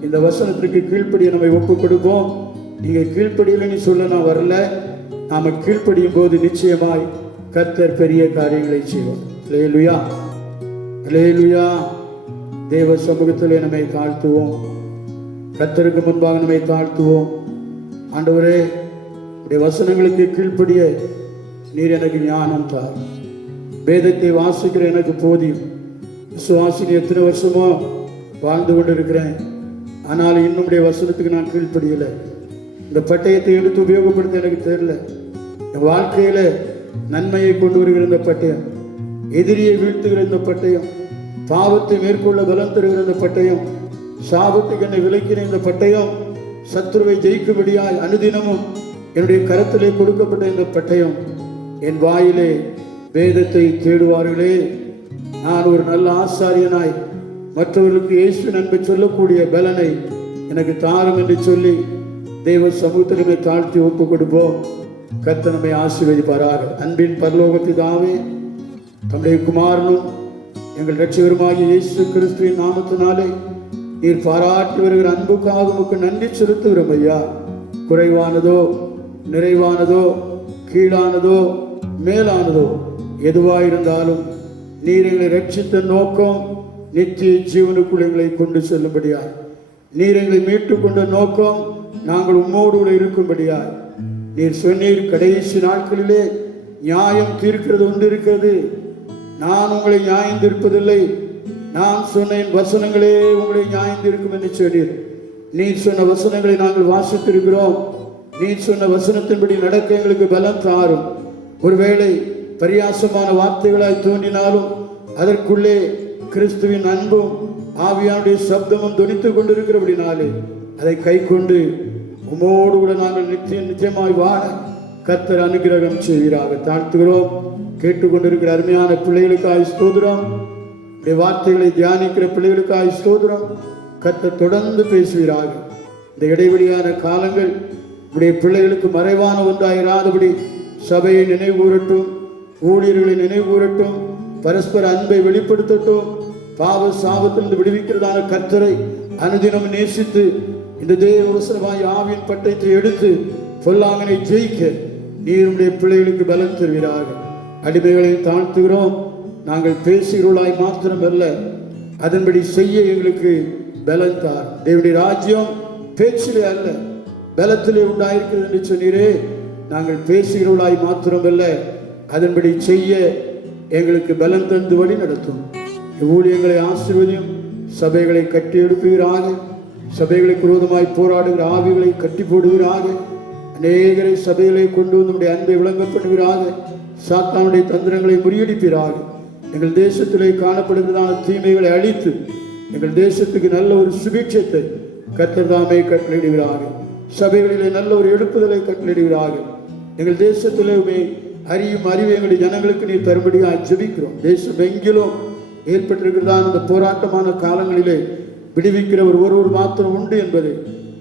இந்த வசனத்திற்கு கீழ்ப்படிய நம்மை ஒப்புக் கொடுப்போம். நீங்க கீழ்ப்படியலன்னு சொல்ல நான் வரல. நாம கீழ்ப்படியும் போது நிச்சயமாய் கர்த்தர் பெரிய காரியங்களை செய்வோம். அல்லேலூயா, அல்லேலூயா. தேவ சமூகத்திலே நம்மை தாழ்த்துவோம். கர்த்தருக்கு முன்பாக நம்மை தாழ்த்துவோம். ஆண்டவரே, உடைய வசனங்களுக்கு கீழ்ப்படிய நீர் எனக்கு ஞானம் தார். வேதத்தை வாசிக்கிற எனக்கு போதியும். விசுவாசினி எத்தனை வருஷமோ வாழ்ந்து கொண்டு இருக்கிறேன். ஆனால் இன்னும் வசனத்துக்கு நான் கீழ்ப்படியலை. இந்த பட்டயத்தை எடுத்து உபயோகப்படுத்த எனக்கு தெரியல. என் வாழ்க்கையில நன்மையை கொண்டு வருகிற இந்த பட்டயம், எதிரியை வீழ்த்துகிற இந்த பட்டயம், பாவத்தை மேற்கொள்ள பலம் தருகிற இந்த பட்டயம், சாபத்துக்கு என்னை விலக்கிற இந்த பட்டயம், சத்துருவை ஜெயிக்கும்படியாய் அனுதினமும் என்னுடைய கரத்திலே கொடுக்கப்பட்ட இந்த பட்டயம், என் வாயிலே வேதத்தை தேடுவார்களே, நான் ஒரு நல்ல ஆசாரியனாய் மற்றவர்களுக்கு இயேசு நன்மை சொல்லக்கூடிய பலனை எனக்கு தாரும் என்று சொல்லி தேவ சமூகத்திலே தாழ்த்தி ஒப்பு கொடுப்போம். கர்த்தர் நம்மை ஆசீர்வதிப்பாராக. அன்பின் பரலோக பிதாவே, தம்முடைய குமாரனும் எங்கள் இரட்சகருமாகிய இயேசு கிறிஸ்துவின் நாமத்தினாலே நீர் பாராட்டி வருகிற அன்புக்காக உமக்கு நன்றி செலுத்துகிறோம் ஐயா. குறைவானதோ நிறைவானதோ கீழானதோ மேலானதோ எதுவாயிருந்தாலும் நீர் எங்களை ரட்சித்த நோக்கம் நித்திய ஜீவனுக்குள் எங்களை கொண்டு செல்லும்படியா, நீர் எங்களை மீட்டுக் கொண்ட நோக்கம் நாங்கள் உம்மோடு கூட இருக்கும்படியா, நீர் சொன்னீர் கடைசி நாட்களிலே நியாயம் தீர்க்கிறது ஒன்று இருக்கிறது. நான் உங்களை நியாயம் தீர்ப்பதில்லை, நான் சொன்ன என் வசனங்களே உங்களை நியாயம் தீர்க்கும் என்று சொன்னீர். நீர் சொன்ன வசனங்களை நாங்கள் வாசித்திருக்கிறோம். நீர் சொன்ன வசனத்தின்படி நடக்க எங்களுக்கு பலம் தாரும். ஒருவேளை பரியாசமான வார்த்தைகளாய் தோன்றினாலும் அதற்குள்ளே கிறிஸ்துவின் அன்பும் ஆவியானுடைய சப்தமும் துணித்துக் கொண்டிருக்கிறபடினாலே அதை கை கொண்டு உமோடு கூட நாங்கள் நிச்சயமாய் வாழ கர்த்தர் அனுகிரகம் செய்வீராக. தாழ்த்துகிறோம். கேட்டுக்கொண்டிருக்கிற அருமையான பிள்ளைகளுக்காய் ஸ்தோத்திரம். வார்த்தைகளை தியானிக்கிற பிள்ளைகளுக்காய் ஸ்தோத்திரம். கர்த்தர் தொடர்ந்து பேசுவீராக. இந்த இடைவெளியான காலங்கள் உடைய பிள்ளைகளுக்கு மறைவான ஒன்றாயிராதபடி சபையை நினைவுகூரட்டும், ஊழியர்களை நினைவுகூரட்டும், பரஸ்பர அன்பை வெளிப்படுத்தட்டும். பாவ சாபத்திலிருந்து விடுவிக்கிறதான கர்த்தரை அனுதினம் நேசித்து இந்த தேவ அவசரமாய் ஆவியின் பட்டயத்தை எடுத்து பொல்லாங்கனை ஜெயிக்க நீருடைய பிள்ளைகளுக்கு பலம் தருவீராக. அடிமைகளை தாழ்த்துகிறோம். நாங்கள் பேசுகிறவர்களாய் மாத்திரமல்ல, அதன்படி செய்ய எங்களுக்கு பலம் தார். தேவனுடைய ராஜ்யம் பேச்சிலே அல்ல பலத்திலே உண்டாயிருக்கிறது என்று சொன்னீரே. நாங்கள் பேசுகிறவர்களாய் மாத்திரமல்ல, அதன்படி செய்ய எங்களுக்கு பலம் தந்து வழி நடத்தும். ஊழியங்களை ஆசீர்வதியும். சபைகளை கட்டி எழுப்புவீராக. சபைகளுக்கு விரோதமாய் போராடுகிற ஆவிகளை கட்டி போடுவீராக. அநேகரை சபைகளை கொண்டு வந்து நம்முடைய அன்பை விளங்கப்படுவீராக. சாத்தானுடைய தந்திரங்களை முறியடிப்பீராக. எங்கள் தேசத்திலே காணப்படுகிறதான தீமைகளை அழித்து எங்கள் தேசத்துக்கு நல்ல ஒரு சுபிட்சத்தை கர்த்தர் தாமே கட்டளையிடுவீராக. சபைகளிலே நல்ல ஒரு எழுப்புதலை கட்டளையிடுவீராக. எங்கள் தேசத்திலே அறியும் அறிவை எங்களுடைய ஜனங்களுக்கு நீர் தரும்படியாக ஜெபிக்கிறோம். தேசம் எங்கிலும் ஏற்பட்டிருக்கிறதான இந்த போராட்டமான காலங்களிலே விடுவிக்கிறவர் ஒருவர் மாத்திரம் உண்டு என்பதை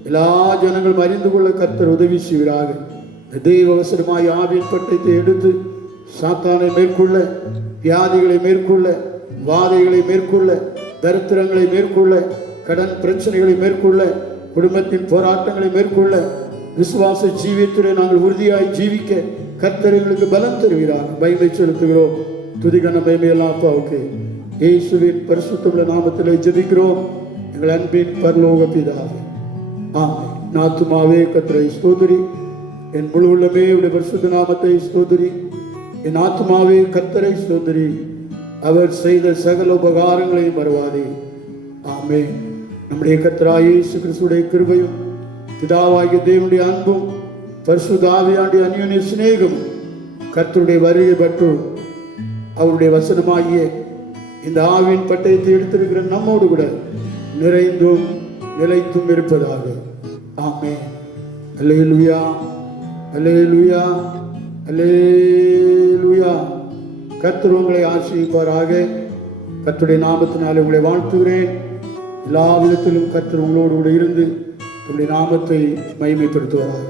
எல்லா ஜனங்களும் அறிந்து கொள்ள கர்த்தர் உதவி செய்வீராக. தெய்வ அவசரமாய் ஆவியின் பட்டயத்தை எடுத்து சாத்தானை மேற்கொள்ள, வியாதிகளை மேற்கொள்ள, வாதைகளை மேற்கொள்ள, தரித்திரங்களை மேற்கொள்ள, கடன் பிரச்சனைகளை மேற்கொள்ள, குடும்பத்தின் போராட்டங்களை மேற்கொள்ள, விசுவாச ஜீவியத்திலே நாங்கள் உறுதியாய் ஜீவிக்க கர்த்தர் எங்களுக்கு பலம் தருவீராக. மகிமை செலுத்துகிறோம். துதிகன மகிமையெல்லாம் அப்பாவுக்கு இயேசுவின் பரிசுத்தமுள்ள நாமத்திலே ஜெபிக்கிறோம் எங்கள் அன்பின் பரலோக பிதாவே. ஆமென். நாத்துமாவே கர்த்தரை ஸ்தோத்திரி, என் முழு உள்ளமே உடைய பரிசுத்த நாமத்தை ஸ்தோத்திரி. என் ஆத்துமாவே கர்த்தரை ஸ்தோத்திரி, அவர் செய்த சகல உபகாரங்களையும் மறவாதே. ஆமென். நம்முடைய கர்த்தராகிய இயேசு கிறிஸ்துவின் கிருபையும் பிதாவாகிய தேவனுடைய அன்பும் பரிசுத்த ஆவியானுடைய அந்யோன்ய சிநேகமும் கர்த்தருடைய வருகை பற்றும் அவருடைய வசனமாகிய இந்த ஆவியின் பட்டயத்தை எடுத்திருக்கிற நம்மோடு கூட நிறைந்தும் நிலைத்தும் இருப்பதாக. ஆமென். அல்லேலூயா, அல்லேலூயா, அல்லேலூயா. கர்த்தர் உங்களை ஆசீர்வதிப்பாராக. கர்த்தருடைய நாமத்தினாலே உங்களை வாழ்த்துகிறேன். எல்லா விதத்திலும் கர்த்தர் உங்களோடு கூட இருந்து உங்களுடைய நாமத்தை மகிமைப்படுத்துவாராக.